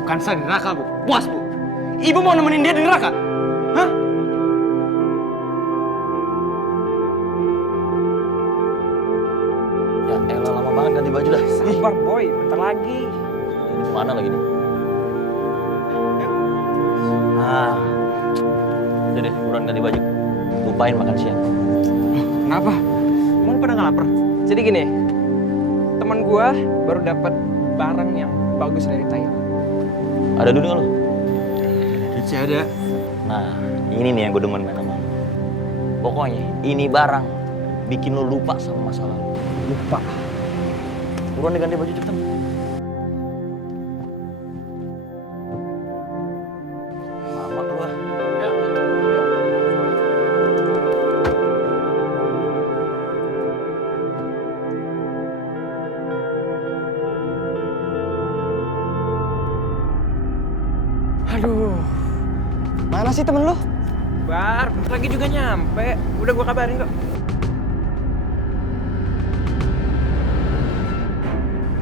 Bukansa di neraka, Bu. Puas, Bu. Ibu mau nemenin dia di neraka? Hah? Ya elah, lama banget ganti baju dah. Sabar, Boy. Bentar lagi. Ini mana lagi nih? Ah, udah deh, buruan ganti baju. Lupain makan siang. Kenapa? Emang pada nggak lapar? Jadi gini, teman gua baru dapat barang yang bagus dari Thailand. Ada dulu nggak lo? Masih ada. Nah, ini nih yang gue demen main sama lo. Pokoknya ini barang bikin lo lupa sama masa lalu. Lupa. Buruan deh ganti baju cepetan. Lama gua. Aduh, mana sih temen lu? Bar, bentar lagi juga nyampe. Udah gua kabarin kok.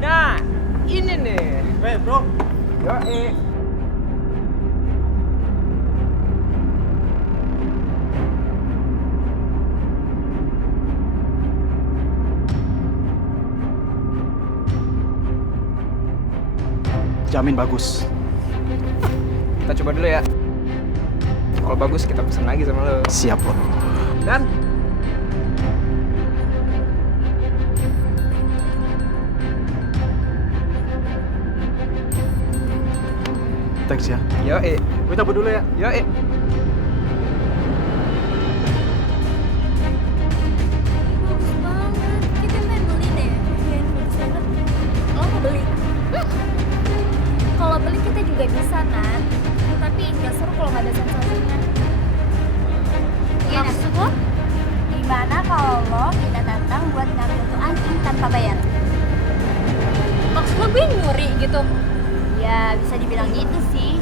Nah, ini nih. Bro. Yoi. Jamin bagus. Kita coba dulu ya. Kalau bagus kita pesen lagi sama lo. Siap lo. Dan Thanks ya. yoi. Gue cabut dulu ya. Yoi. Bagus banget. Kita main beli deh. Iya, bagus banget. Lo mau beli? Kalau beli kita juga bisa kan? Tapi nggak seru kalau nggak ada sensasinya. Iya, maksud lo? Gimana kalau lo kita datang buat ngambil tuh anting tanpa bayar? Maksud lo gue nyuri gitu? Ya bisa dibilang gitu sih.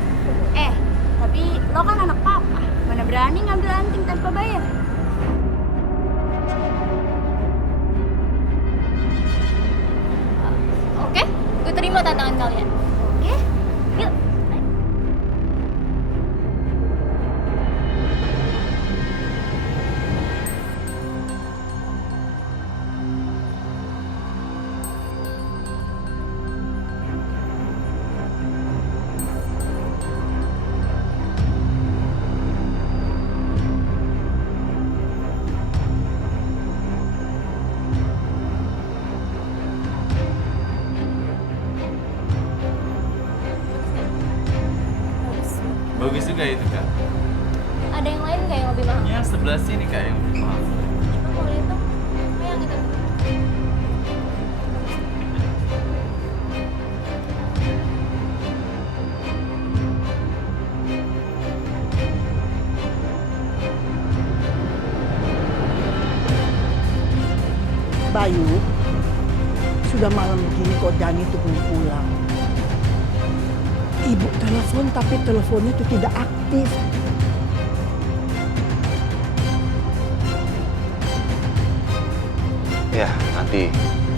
Tapi lo kan anak papa. Mana berani ngambil anting tanpa bayar? Oke, gue terima tantangan kalian. Oke, yuk. Bagus juga itu, Kak. Ada yang lain nggak yang lebih mahal? Ya, sebelah sini, Kak, yang lebih mahal. Coba mau lihat dong. Oh, yang itu. Bayu, sudah malam begini kok Dani tuh belum pulang. Ibu telepon tapi teleponnya itu tidak aktif. Ya,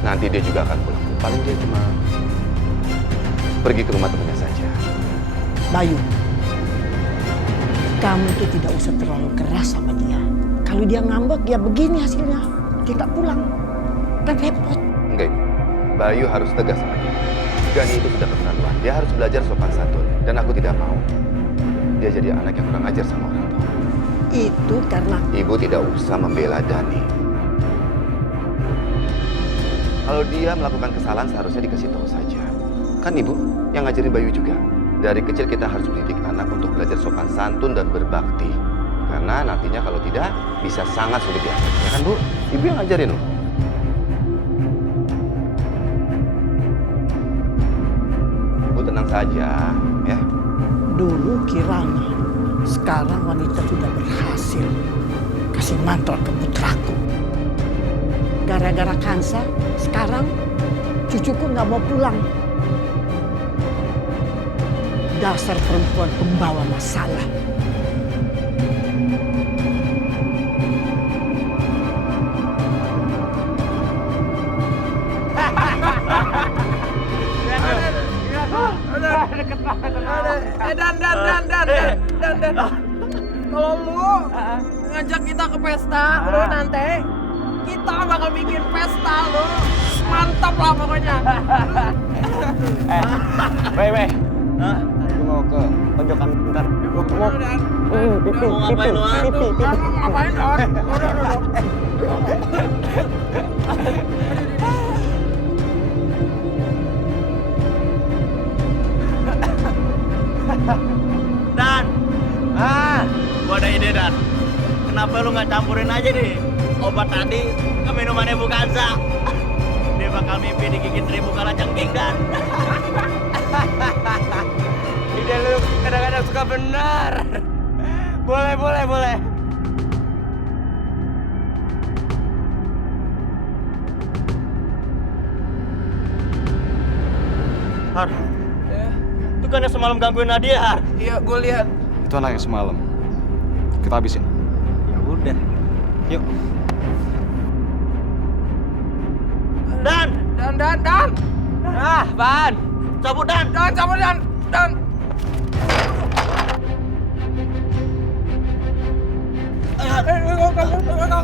nanti dia juga akan pulang. Paling dia cuma pergi ke rumah temannya saja. Bayu, kamu tuh tidak usah terlalu keras sama dia. Kalau dia ngambek, ya begini hasilnya. Kita pulang. Kan repot. Enggak, Ibu. Bayu harus tegas sama dia. Gani itu sudah keterlaluan. Dia harus belajar sopan santun. Dan aku tidak mau dia jadi anak yang kurang ajar sama orang tua. Itu karena Ibu tidak usah membela Dani. Kalau dia melakukan kesalahan seharusnya dikasih tahu saja. Kan Ibu yang ngajarin Bayu juga. Dari kecil kita harus mendidik anak untuk belajar sopan santun dan berbakti. Karena nantinya kalau tidak bisa sangat sulit diajar. Ya kan Bu? Ibu yang ngajarin loh. Bu tenang saja ya. dulu Kirana, sekarang wanita sudah berhasil kasih mantel ke putraku. Gara-gara Kansa, sekarang cucuku nggak mau pulang. Dasar perempuan pembawa masalah. Dan. Kalau lu ngajak kita ke pesta, lu nanti kita bakal bikin pesta lu. Mantap lah pokoknya. Weh. Aku mau ke pojokan bentar. Mau ngapain lu? Ngapain, Don? Dan, gua ada ide Dan. Kenapa lu nggak campurin aja nih obat tadi ke minumannya Bu Kansa? Dia bakal mimpi digigit 1000 kalajengking Dan. Ide lu kadang-kadang suka benar. Boleh. Har, itu kan yang semalam gangguin Nadia, Har. Iya, gue lihat. Itu anak yang semalam. Kita habisin. Ya udah. Yuk. Dan. Ban. Cabut Dan. Cabut Dan.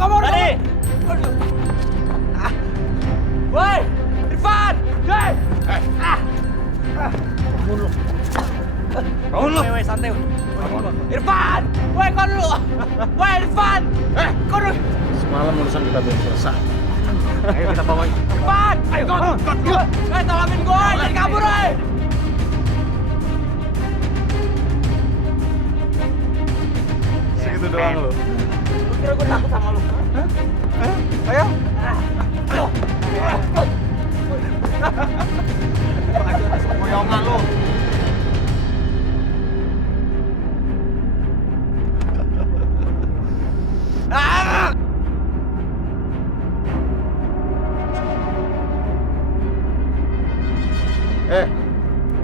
Kamu Tadi. Woi, Irfan. Guys. Bangun lu. Woi, santai. Irfan. Woi, kau dulu. Woi, Irfan. Kau dulu. Semalam urusan kita belum selesai. Ayo kita bawain. Irfan. Ayo kau. Tolongin gue. Jangan kabur, woi. Segitu doang lu. Kira gue takut sama lu. Ayo. Boyongan lu.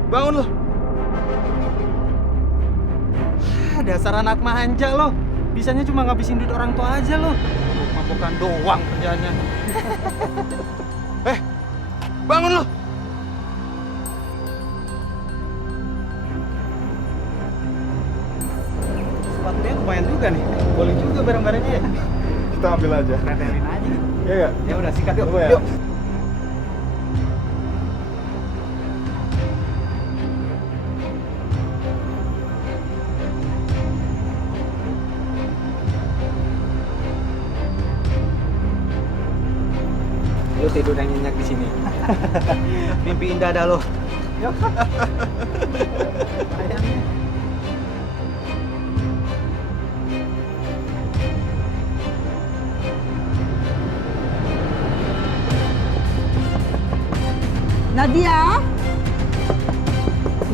Bangun lu. Dasar anak manja lo. Bisanya cuma ngabisin duit orang tua aja lo. Mabukan doang kerjaannya. Bangun lu. Sepatunya lumayan juga nih. Boleh juga barang-barangnya ya. Kita ambil aja. Retelin aja gitu. Iya. Ya udah sikat yuk. Yuk. Lu tidur yang nyenyak di sini. Mimpi indah dah lo. Yuk.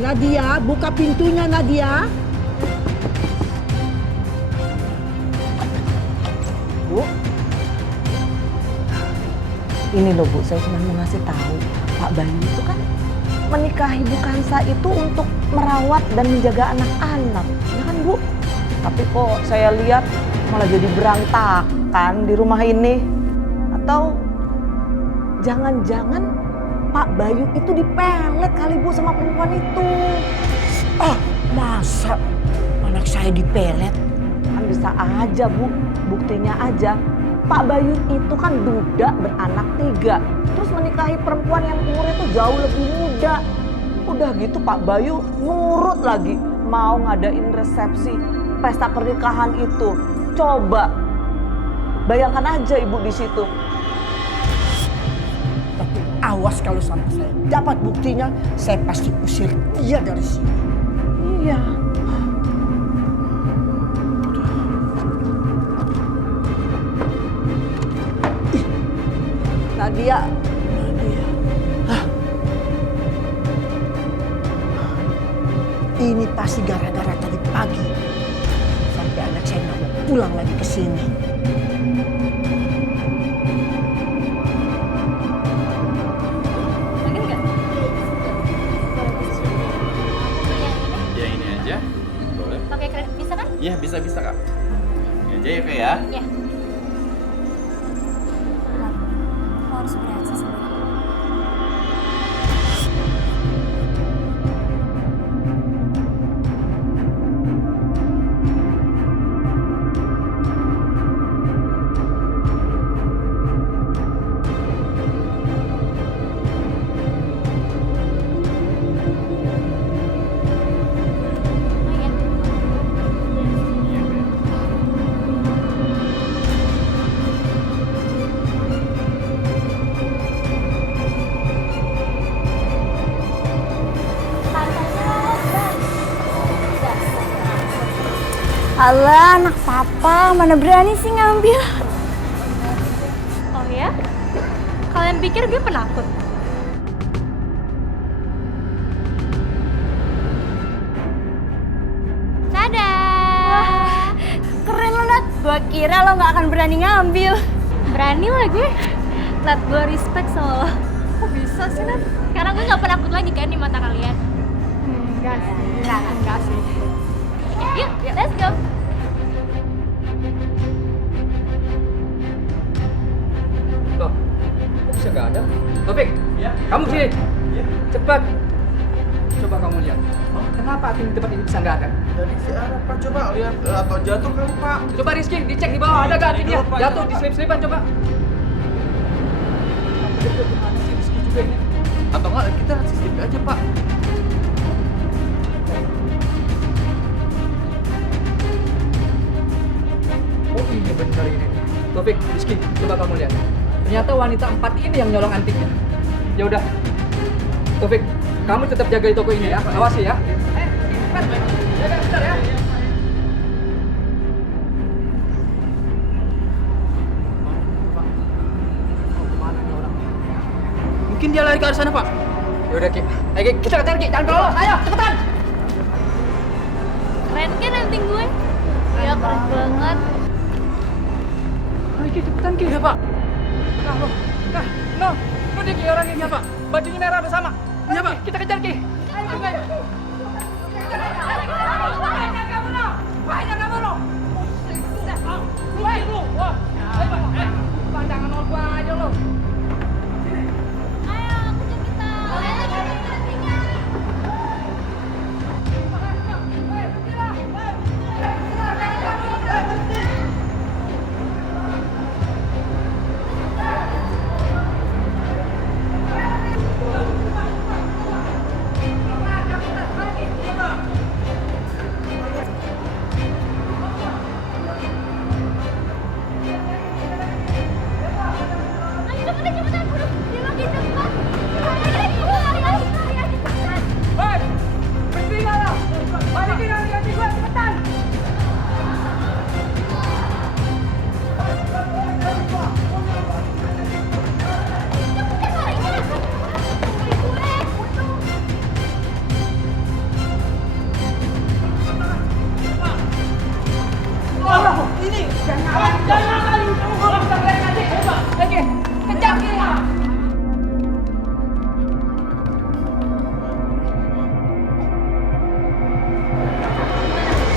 Nadia, buka pintunya Nadia. Bu, ini loh Bu, saya cuma mau ngasih tahu Pak Bayu itu kan menikahi Bu Kansa itu untuk merawat dan menjaga anak-anak, ya kan Bu? Tapi kok saya lihat malah jadi berantakan di rumah ini. Atau jangan-jangan Pak Bayu itu dipelet kali Bu sama perempuan itu. Ah, masa anak saya dipelet? Kan bisa aja Bu, buktinya aja. Pak Bayu itu kan duda beranak 3. Terus menikahi perempuan yang umurnya tuh jauh lebih muda. Udah gitu Pak Bayu nurut lagi mau ngadain resepsi pesta pernikahan itu. Coba bayangkan aja Ibu di situ. Tapi awas kalau sama saya dapat buktinya, saya pasti usir dia dari sini. Iya. Nadia. Hah? Ini pasti gara-gara tadi pagi sampai anak saya nggak mau pulang lagi ke sini. Ya ini aja. Boleh. Pakai kredit bisa kan? Iya, bisa Kak. Ini aja ya Kak ya. Iya. Lo harus bereaksi sama aku. Alah, anak papa, mana berani sih ngambil? Oh ya? Kalian pikir gue penakut? Dadah! Keren lo, Nat. Gua kira lo gak akan berani ngambil. Berani lah gue. Nat, gue respect sama lo. Kok bisa sih, Nat? Karena gue gak penakut lagi kan di mata kalian. Enggak sih. Enggak sih. Yuk, let's go. Loh, kok bisa nggak ada? Taufik, kamu sini. Cepat. Coba kamu lihat. Kenapa di tempat ini bisa nggak ada? Tadi si Ara, Pak, coba lihat atau jatuh kali Pak. Coba Rizky, dicek di bawah ada nggak antingnya? Jatuh di selip-selipan coba. Gimana sih Rizky juga ini? Atau enggak kita CCTV aja Pak. Oh ini benar ini. Taufik, Rizky, coba kamu lihat. Ternyata wanita 4 ini yang nyolong antiknya. Ya udah, Taufik, kamu tetap jaga di toko ini ya. Awasi ya. Jaga bentar ya. Mungkin dia lari ke arah sana Pak. Ya udah Ki. Ayo Ki, kita kejar Ki, jangan kelolos. Ayo, cepetan. Keren kan anting gue? Iya, keren banget. Ayo Ki, cepetan Ki. Iya Pak. No dia Ki orangnya. Iya Pak. Bajunya merah bersama. Iya Pak. Kita kejar Ki. Ayo. Banyak kamu no. Musik lu. Wah. Ayo Pak. Pandangan nol gua aja lo. Ayo, kejar kita.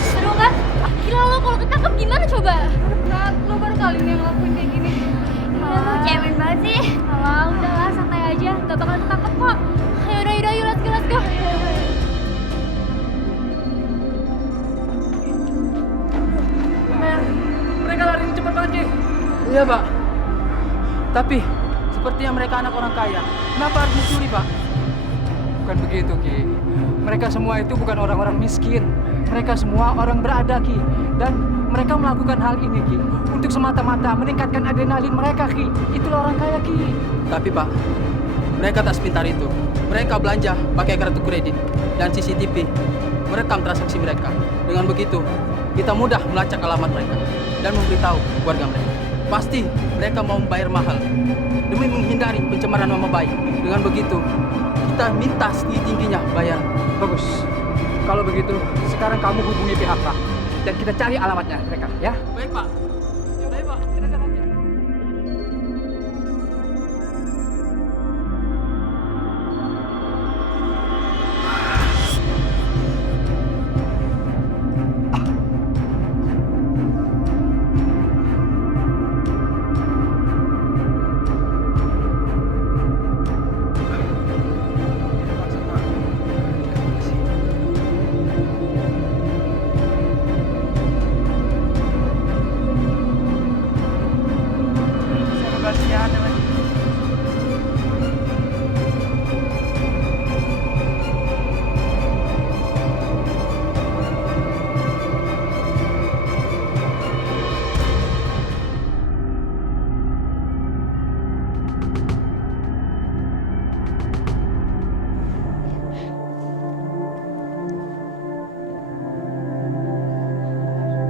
Seru kan? Gila lo kalau ketangkep gimana coba? Nat, lo baru kali ini yang ngelakuin kayak gini. Iya, cemen banget sih. Alah, udahlah santai aja, gak bakal ketangkep kok. Yaudah, yuk, let's go. Mereka lari cepat banget, Ki. Iya, Pak. Tapi, sepertinya mereka anak orang kaya. Kenapa harus mencuri, Pak? Bukan begitu, Ki. Mereka semua itu bukan orang-orang miskin. Mereka semua orang berada, Ki. Dan mereka melakukan hal ini, Ki, untuk semata-mata meningkatkan adrenalin mereka, Ki. Itulah orang kaya, Ki. Tapi, Pak, mereka tak sepintar itu. Mereka belanja pakai kartu kredit dan CCTV merekam transaksi mereka. Dengan begitu, kita mudah melacak alamat mereka dan memberitahu keluarga mereka. Pasti mereka mau membayar mahal demi menghindari pencemaran nama baik. Dengan begitu, kita minta setinggi-tingginya bayar. Bagus. Kalau begitu, sekarang kamu hubungi pihak Pak dan kita cari alamatnya mereka, ya? Baik, Pak. Ya, baik, Pak. Kita cari.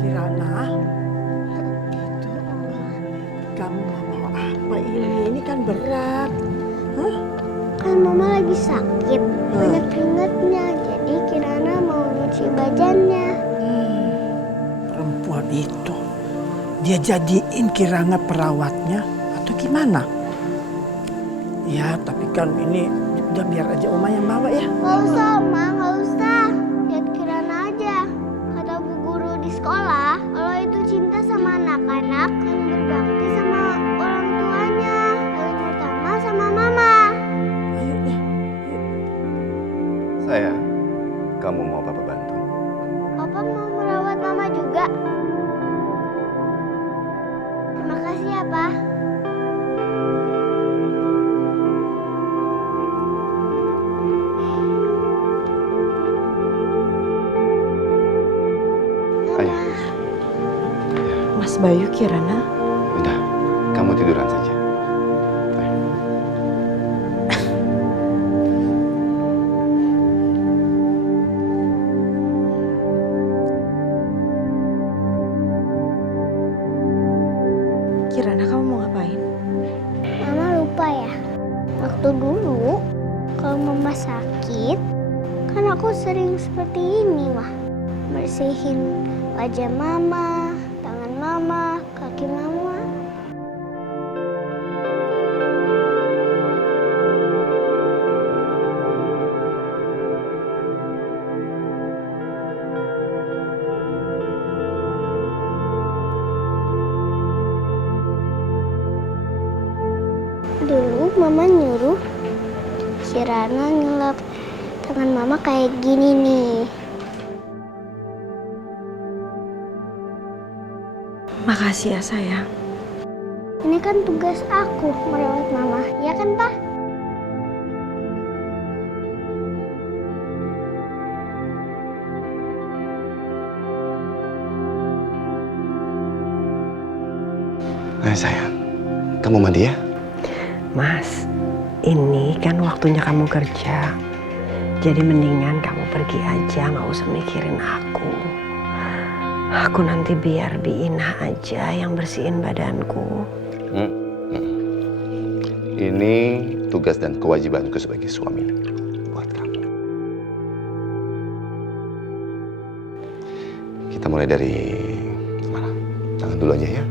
Kirana, gitu. Kamu mau apa ini? Ini kan berat. Hah? Kan mama lagi sakit, banyak keringetnya. Jadi Kirana mau nyuci badannya. Perempuan itu, dia jadiin Kirana perawatnya atau gimana? Ya, tapi kan ini udah biar aja Oma yang bawa ya. Nggak usah, Oma, nggak usah. Lihat Kirana aja. Kata bu guru di sekolah, kalau itu cinta sama anak-anak yang berbakti sama orang tuanya, paling utama sama mama. Sayang, kamu mau Papa bantu? Papa mau merawat mama juga. Terima kasih ya, Pak. Mas Bayu, Kirana. Udah, kamu tiduran saja. Kirana, kamu mau ngapain? Mama lupa ya. Waktu dulu, kalau mama sakit, kan aku sering seperti ini, Wah. Bersihin wajah mama, tangan mama, kaki mama. Dulu mama nyuruh Kirana ngelap tangan mama kayak gini nih. Makasih ya sayang. Ini kan tugas aku merawat mama, ya kan Pak? Ayo sayang, kamu mandi ya? Mas, ini kan waktunya kamu kerja. Jadi mendingan kamu pergi aja, nggak usah mikirin aku. Aku nanti biar Biina aja yang bersihin badanku. Ini tugas dan kewajibanku sebagai suami buat kamu. Kita mulai dari mana? Tangan dulu aja ya.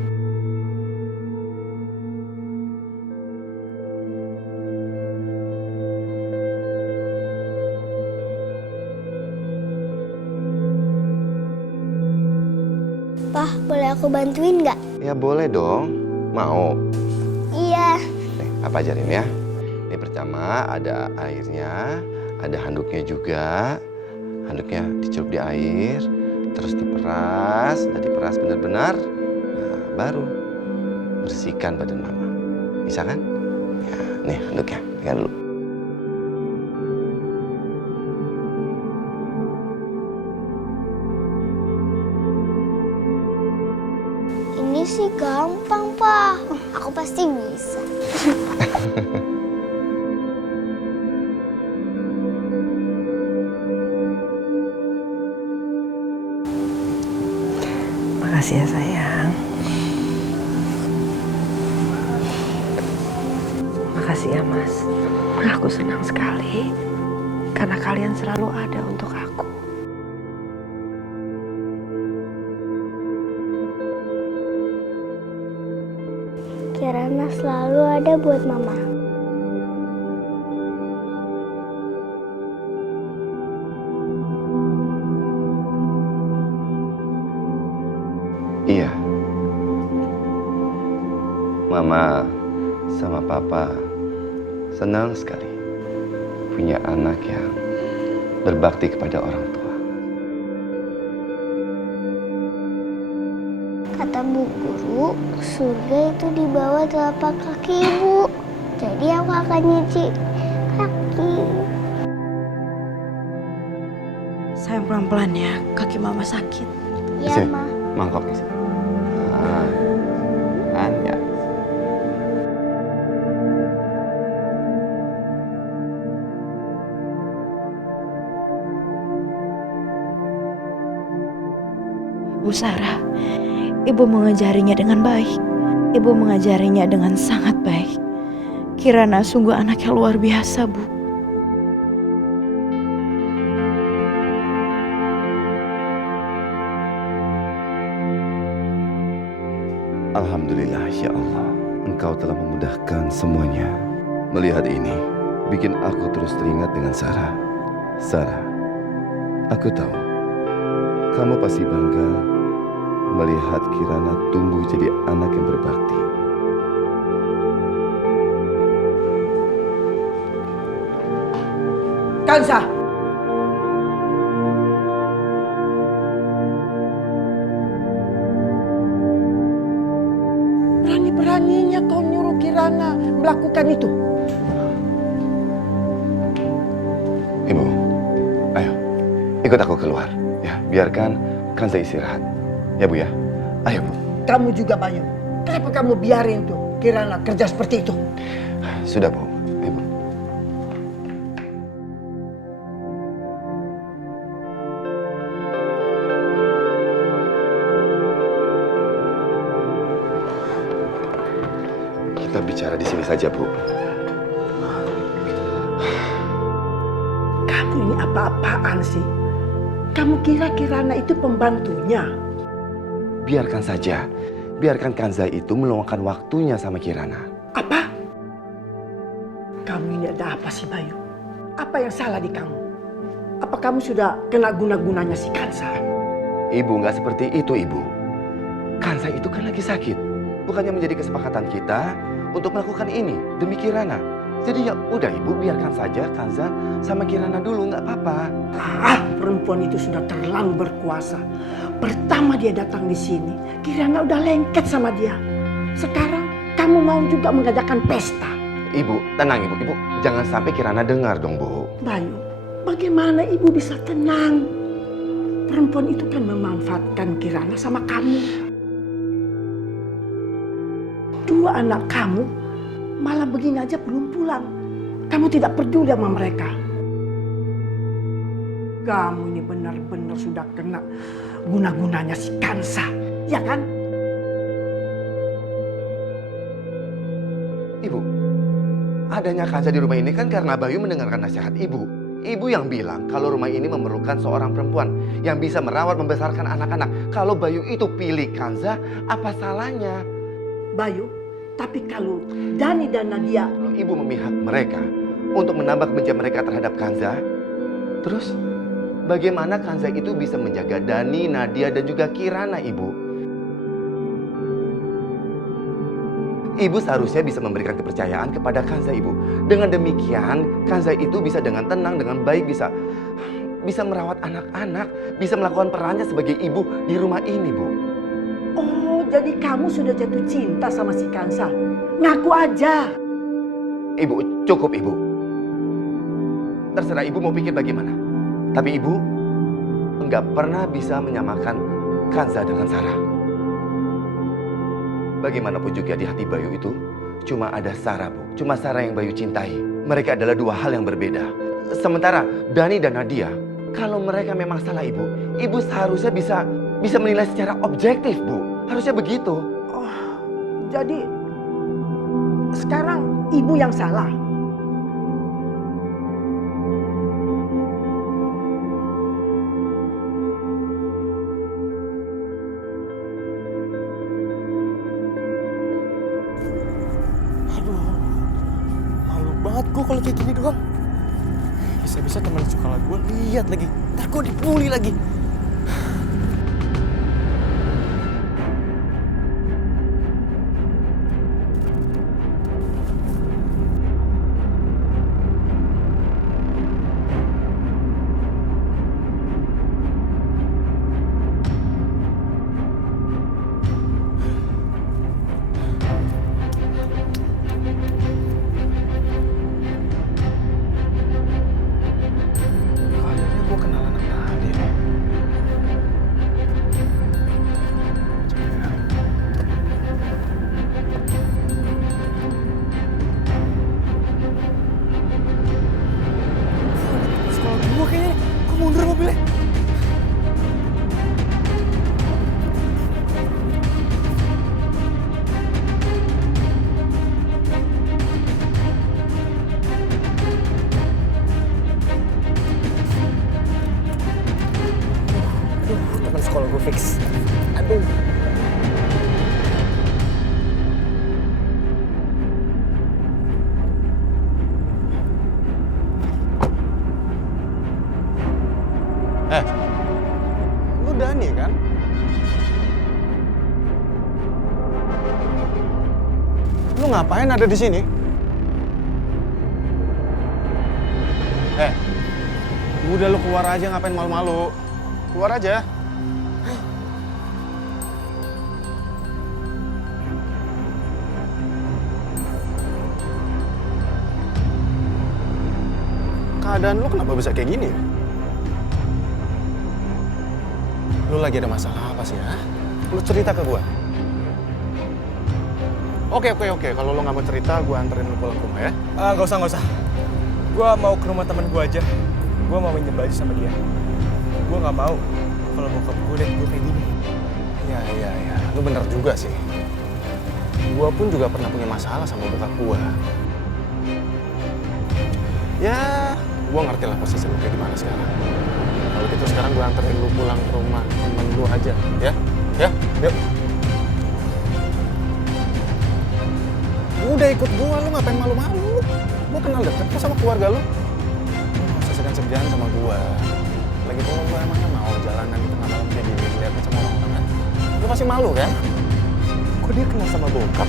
Pak, boleh aku bantuin nggak? Ya boleh dong. Mau? Iya. Apa ajarin ya? Ini pertama ada airnya, ada handuknya juga. Handuknya dicelup di air, terus diperas, udah diperas benar-benar. Nah, baru bersihkan badan mama. Bisa kan? Ya, nih handuknya, pegang dulu. Ini sih gampang, Pak. Aku pasti bisa. Makasih ya sayang. Makasih ya Mas. Aku senang sekali karena kalian selalu ada untuk aku. Kirana selalu ada buat Mama. Iya. Mama sama Papa senang sekali punya anak yang berbakti kepada orang tua. Kata Bu Guru, surga itu di bawah telapak kaki Ibu. Jadi aku akan nyuci kaki. Sayang pelan-pelan ya, kaki Mama sakit. Iya, Ma. Mangkok di sini. Nah, kan ya. Bu Sarah, Ibu mengajarinya dengan baik. Ibu mengajarinya dengan sangat baik. Kirana sungguh anak yang luar biasa, Bu. Alhamdulillah ya Allah, Engkau telah memudahkan semuanya. Melihat ini, bikin aku terus teringat dengan Sarah. Sarah, aku tahu kamu pasti bangga melihat Kirana tumbuh jadi anak yang berbakti. Kansa! Berani-beraninya kau nyuruh Kirana melakukan itu. Ibu, ayo ikut aku keluar. Ya, biarkan Kanza istirahat. Ya Bu ya, ayo Bu. Kamu juga Bayu. Kenapa kamu biarin tuh Kirana kerja seperti itu? Sudah Bu, Ibu. Kita bicara di sini saja Bu. Kamu ini apa-apaan sih? Kamu kira Kirana itu pembantunya? Biarkan saja. Biarkan Kanza itu meluangkan waktunya sama Kirana. Apa? Kamu ini ada apa sih Bayu? Apa yang salah di kamu? Apa kamu sudah kena guna-gunanya si Kanza? Ibu nggak seperti itu Ibu. Kanza itu kan lagi sakit. Bukannya menjadi kesepakatan kita untuk melakukan ini demi Kirana. Jadi ya udah Ibu, biarkan saja Kanza sama Kirana dulu, nggak apa-apa. Perempuan itu sudah terlalu berkuasa. Pertama dia datang di sini, Kirana udah lengket sama dia. Sekarang kamu mau juga mengadakan pesta. Ibu, tenang Ibu. Ibu jangan sampai Kirana dengar dong Bu. Bayu, bagaimana Ibu bisa tenang? Perempuan itu kan memanfaatkan Kirana sama kamu. Dua anak kamu malam begini aja belum pulang. Kamu tidak peduli sama mereka. Kamu ini benar-benar sudah kena guna-gunanya si Kansa, ya kan? Ibu, adanya Kanza di rumah ini kan karena Bayu mendengarkan nasihat Ibu. Ibu yang bilang kalau rumah ini memerlukan seorang perempuan yang bisa merawat membesarkan anak-anak. Kalau Bayu itu pilih Kanza, apa salahnya? Bayu, tapi kalau Dani dan Nadia... Kalau Ibu memihak mereka untuk menambah kebencian mereka terhadap Kanza, terus bagaimana Kanza itu bisa menjaga Dani, Nadia, dan juga Kirana, Ibu? Ibu seharusnya bisa memberikan kepercayaan kepada Kanza, Ibu. Dengan demikian, Kanza itu bisa dengan tenang, dengan baik, bisa merawat anak-anak, bisa melakukan perannya sebagai ibu di rumah ini, Bu. Oh, jadi kamu sudah jatuh cinta sama si Kanza? Ngaku aja. Ibu, cukup, Ibu. Terserah Ibu mau pikir bagaimana. Tapi Ibu enggak pernah bisa menyamakan Kanza dengan Sarah. Bagaimanapun juga di hati Bayu itu cuma ada Sarah, Bu. Cuma Sarah yang Bayu cintai. Mereka adalah dua hal yang berbeda. Sementara Dani dan Nadia, kalau mereka memang salah Ibu seharusnya bisa menilai secara objektif, Bu. Harusnya begitu. Oh, jadi sekarang ibu yang salah. Malu banget gue kalau kayak gini doang. Bisa-bisa teman sekolah gue lihat lagi. Ntar gue dibully lagi. Kalau gue fix. Aduh. Lu Dani kan? Lu ngapain ada di sini? Udah lu keluar aja, ngapain malu-malu? Keluar aja. Keadaan lu kenapa bisa kayak gini? Lu lagi ada masalah apa sih ya? Lu cerita ke gua. Oke. Kalau lu nggak mau cerita, gua anterin lu pulang ke rumah ya. Nggak usah. Gua mau ke rumah teman gua aja. Gua mau minjem baju sama dia. Gua nggak mau kalau bokap gua liat gua kayak gini. Iya. Lu bener juga sih. Gua pun juga pernah punya masalah sama bokap gua. Ya, gue ngerti lah posisi lu kayak gimana sekarang. Kalau gitu sekarang gue anterin lu pulang ke rumah temen lu aja, ya? Ya, yuk. Udah ikut gue, lu ngapain malu-malu? Gue kenal deket kok sama keluarga lu. Lu gak usah segan-segan sama gue. Lagi tuh gue emangnya mau jalanan di tengah malam kayak gini, dilihatin sama orang-orang kan? Lu pasti malu kan? Kok dia kenal sama bokap?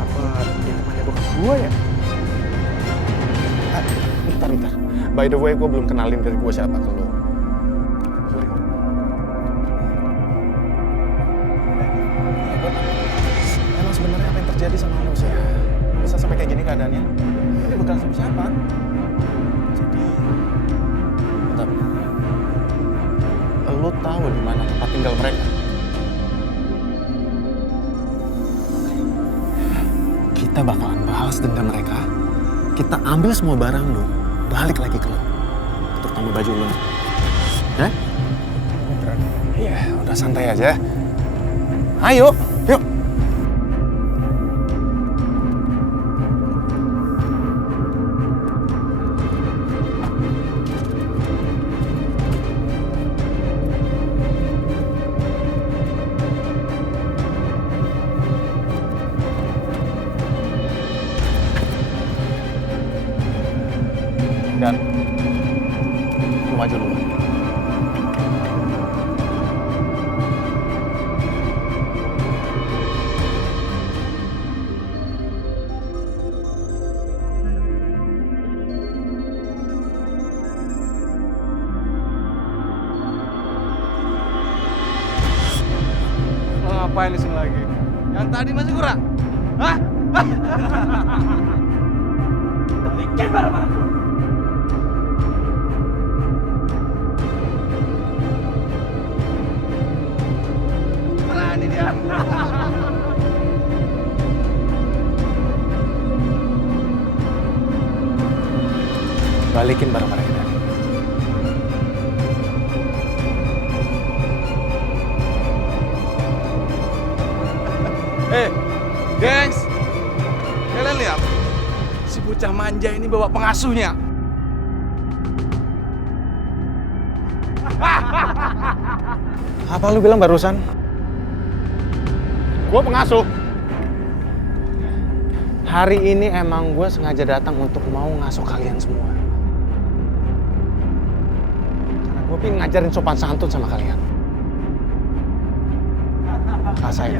Apa dia temannya bokap gue ya? Bentar. By the way, gue belum kenalin dari gue siapa ke lo. Emang sebenarnya apa yang terjadi sama lo sih? Bisa sampai kayak gini keadaannya? Ini bukan sama siapa? Jadi, bentar. Lo tahu di mana tempat tinggal mereka? Kita bakalan balas dendam mereka. Kita ambil semua barang lo. Balik lagi ke lo, terutama baju lo nih. Ya? Iya, udah santai aja. Ayo, yuk. Dan lu maju dulu. Ngapain di sini lagi? Yang tadi masih kurang? Hah? Balikin barang-barang gua. Berani dia. Balikin barang-barang kita. Gengs, kalian lihat? Si bocah manja ini bawa pengasuhnya. Apa lu bilang barusan? Gua pengasuh. Hari ini emang gue sengaja datang untuk mau ngasuh kalian semua. Karena gue pengen ngajarin sopan santun sama kalian. Rasain.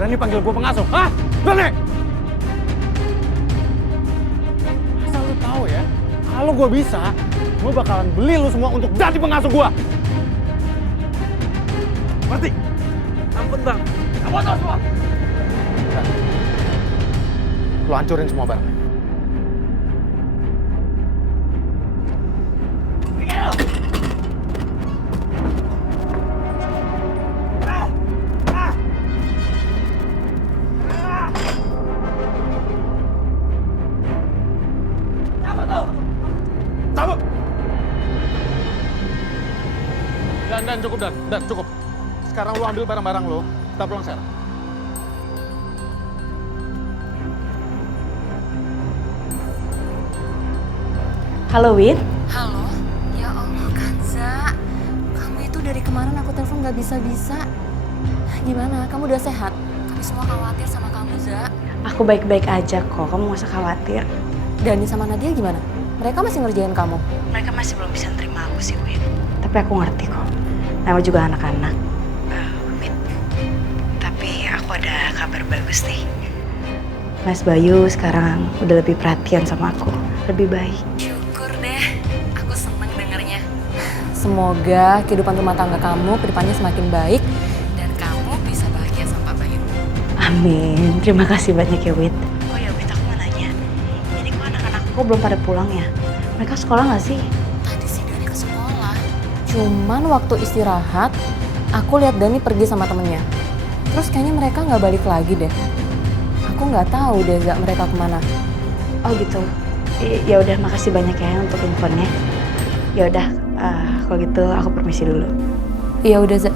Berani panggil gue pengasuh? Hah? Berani? Asal lu tahu ya, kalau gue bisa, gue bakalan beli lu semua untuk jadi pengasuh gue. Ngerti? Ampun bang, kamu tahu semua. Lu hancurin semua barang. Dan cukup, Dan cukup. Sekarang lu ambil barang-barang lu, kita pulang sekarang. Halo, Win. Halo, ya Allah Kanza, kamu itu dari kemarin aku telepon gak bisa-bisa. Gimana, kamu udah sehat? Kami semua khawatir sama kamu, Za. Aku baik-baik aja kok, kamu gak usah khawatir. Dani sama Nadia gimana? Mereka masih ngerjain kamu? Mereka masih belum bisa terima aku sih, Win. Tapi aku ngerti kok. Nama juga anak-anak. Win. Tapi aku ada kabar bagus nih. Mas Bayu sekarang udah lebih perhatian sama aku. Lebih baik. Syukur deh, aku seneng dengernya. Semoga kehidupan rumah tangga kamu ke depannya semakin baik dan kamu bisa bahagia sama Pak Bayu. Amin. Terima kasih banyak ya, Wit. Oh ya, Wit, aku mau nanya. Ini kok anak-anak aku belum pada pulang ya? Mereka sekolah nggak sih? Tadi sih Dani ke sekolah. Cuman waktu istirahat, aku lihat Dani pergi sama temennya. Terus kayaknya mereka nggak balik lagi deh. Aku nggak tahu deh Zak mereka kemana. Oh gitu. Ya udah, makasih banyak ya untuk infonya. Ya udah, kalau gitu aku permisi dulu. Iya udah Zak.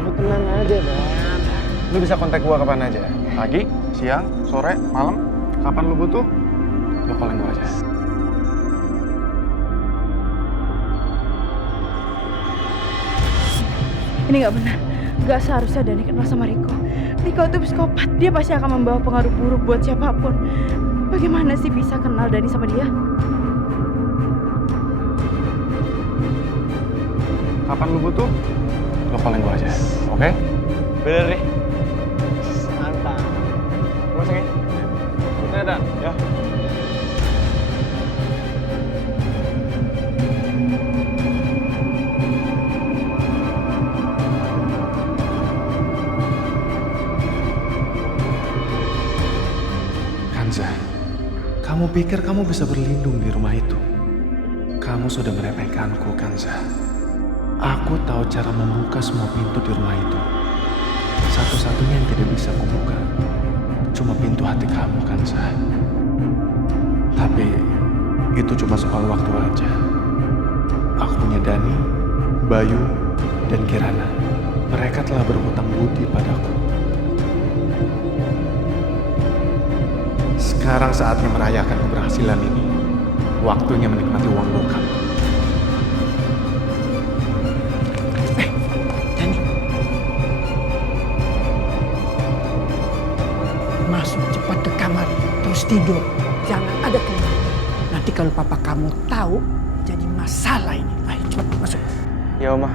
Lu tenang aja, Dan. Lu bisa kontak gua kapan aja. Pagi, siang, sore, malam. Kapan lu butuh, lu call gua aja. Ini nggak benar. Nggak seharusnya Dani kenal sama Riko. Riko itu psikopat. Dia pasti akan membawa pengaruh buruk buat siapapun. Bagaimana sih bisa kenal Dani sama dia? Kapan lu butuh, lu call gua aja. Oke? Bener nih. Mantap. Terima kasih. Udah, Dan. Ya. Kanza, kamu pikir kamu bisa berlindung di rumah itu? Kamu sudah meremehkanku, Kanza. Aku tahu cara membuka semua pintu di rumah itu. Satu-satunya yang tidak bisa kubuka cuma pintu hati kamu, Kanza. Tapi itu cuma soal waktu aja. Aku punya Dani, Bayu, dan Kirana. Mereka telah berhutang budi padaku. Sekarang saatnya merayakan keberhasilan ini. Waktunya menikmati uang bokap. Masuk cepat ke kamar, terus tidur. Jangan ada keluar. Nanti kalau papa kamu tahu, jadi masalah ini. Ayo cepat masuk. Ya Oma,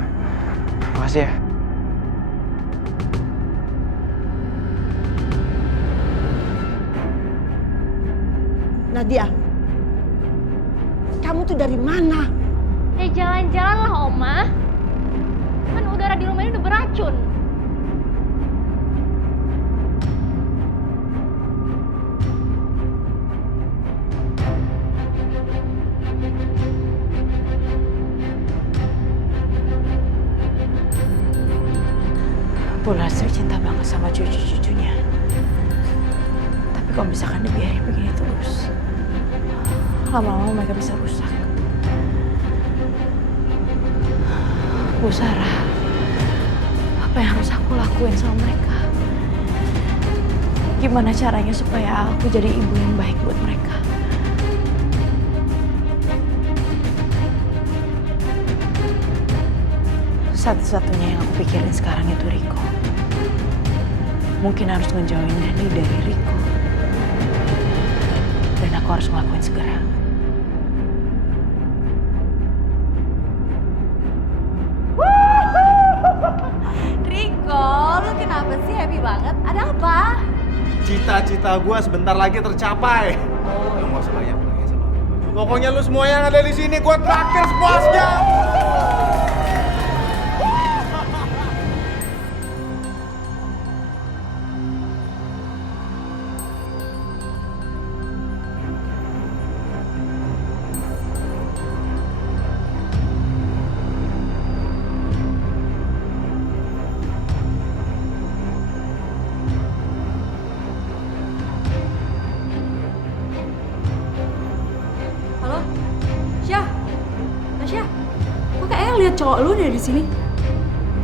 makasih ya. Nadia, kamu tuh dari mana? Ya jalan-jalan lah Oma. Kan udara di rumah ini udah beracun. Bu Lastri cinta banget sama cucu-cucunya. Tapi kalau misalkan dibiarin begini terus, lama-lama mereka bisa rusak. Bu Sarah, apa yang harus aku lakuin sama mereka? Gimana caranya supaya aku jadi ibu yang baik buat mereka? Satu-satunya yang aku pikirin sekarang itu Riko. Mungkin harus ngejauhin Dani dari Riko. Dan aku harus ngelakuin segera. Riko, lu kenapa sih happy banget? Ada apa? Cita-cita gue sebentar lagi tercapai. Oh, lu mau sebanyak sama. Pokoknya lu semua yang ada di sini gue traktir sepuasnya. Halo? Syah? Tasya? Kok kayaknya lihat cowok lu dari sini?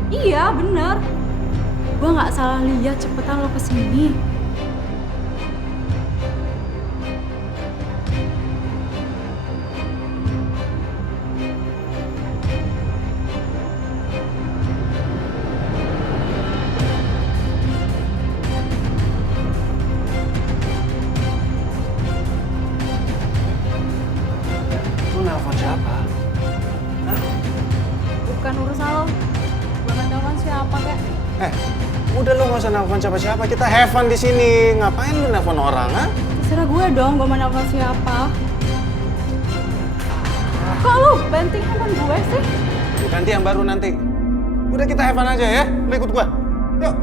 Iya, bener. Gua nggak salah lihat, cepetan lo kesini. Lu nelfon siapa? Bukan urusan lo. Gua nggak tahu kan siapa kek. Udah lu nggak usah nelfon siapa-siapa. Kita have fun di sini. Ngapain lu nelfon orang, ha? Terserah gue dong, gue mau nelfon siapa. Kok lu banting handphone gue sih? Ganti yang baru nanti. Udah kita have fun aja ya. Lu ikut gua. Yuk.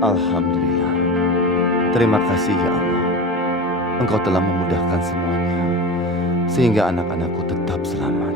Alhamdulillah. Terima kasih ya Allah. Engkau telah memudahkan semuanya sehingga anak-anakku tetap selamat.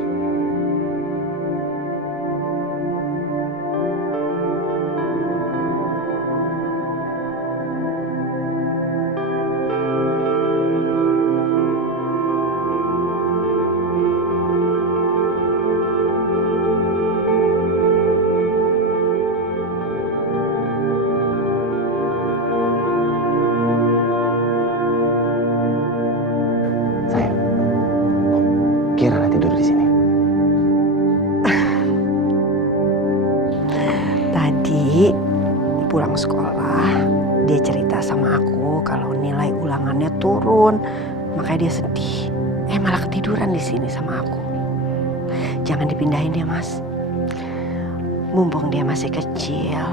Kirana tidur di sini. Tadi pulang sekolah, dia cerita sama aku kalau nilai ulangannya turun, makanya dia sedih. Malah ketiduran di sini sama aku. Jangan dipindahin ya, Mas. Mumpung dia masih kecil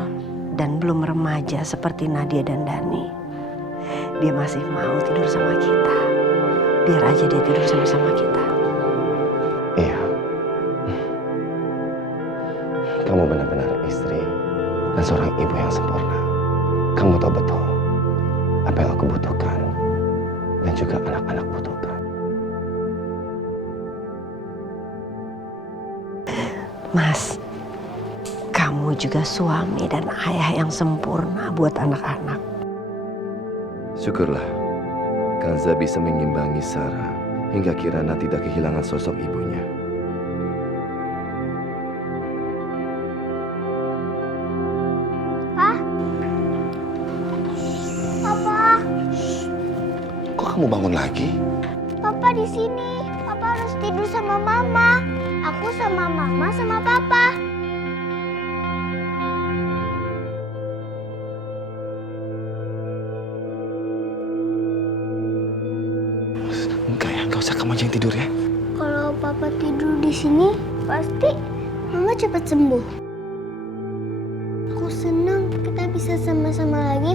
dan belum remaja seperti Nadia dan Dani. dia masih mau tidur sama kita. Biar aja dia tidur sama-sama kita. Iya. Kamu benar-benar istri dan seorang ibu yang sempurna. Kamu tahu betul apa yang aku butuhkan dan juga anak-anak butuhkan. Mas, kamu juga suami dan ayah yang sempurna buat anak-anak. Syukurlah, Kanza bisa mengimbangi Sarah hingga Kirana tidak kehilangan sosok ibunya. Papa, Kok kamu bangun lagi? Papa di sini. Papa harus tidur sama Mama. Aku sama Mama sama Papa. Enggak ya, enggak usah kamu aja yang tidur ya. Kalau Papa tidur di sini, pasti Mama cepat sembuh. Aku senang kita bisa sama-sama lagi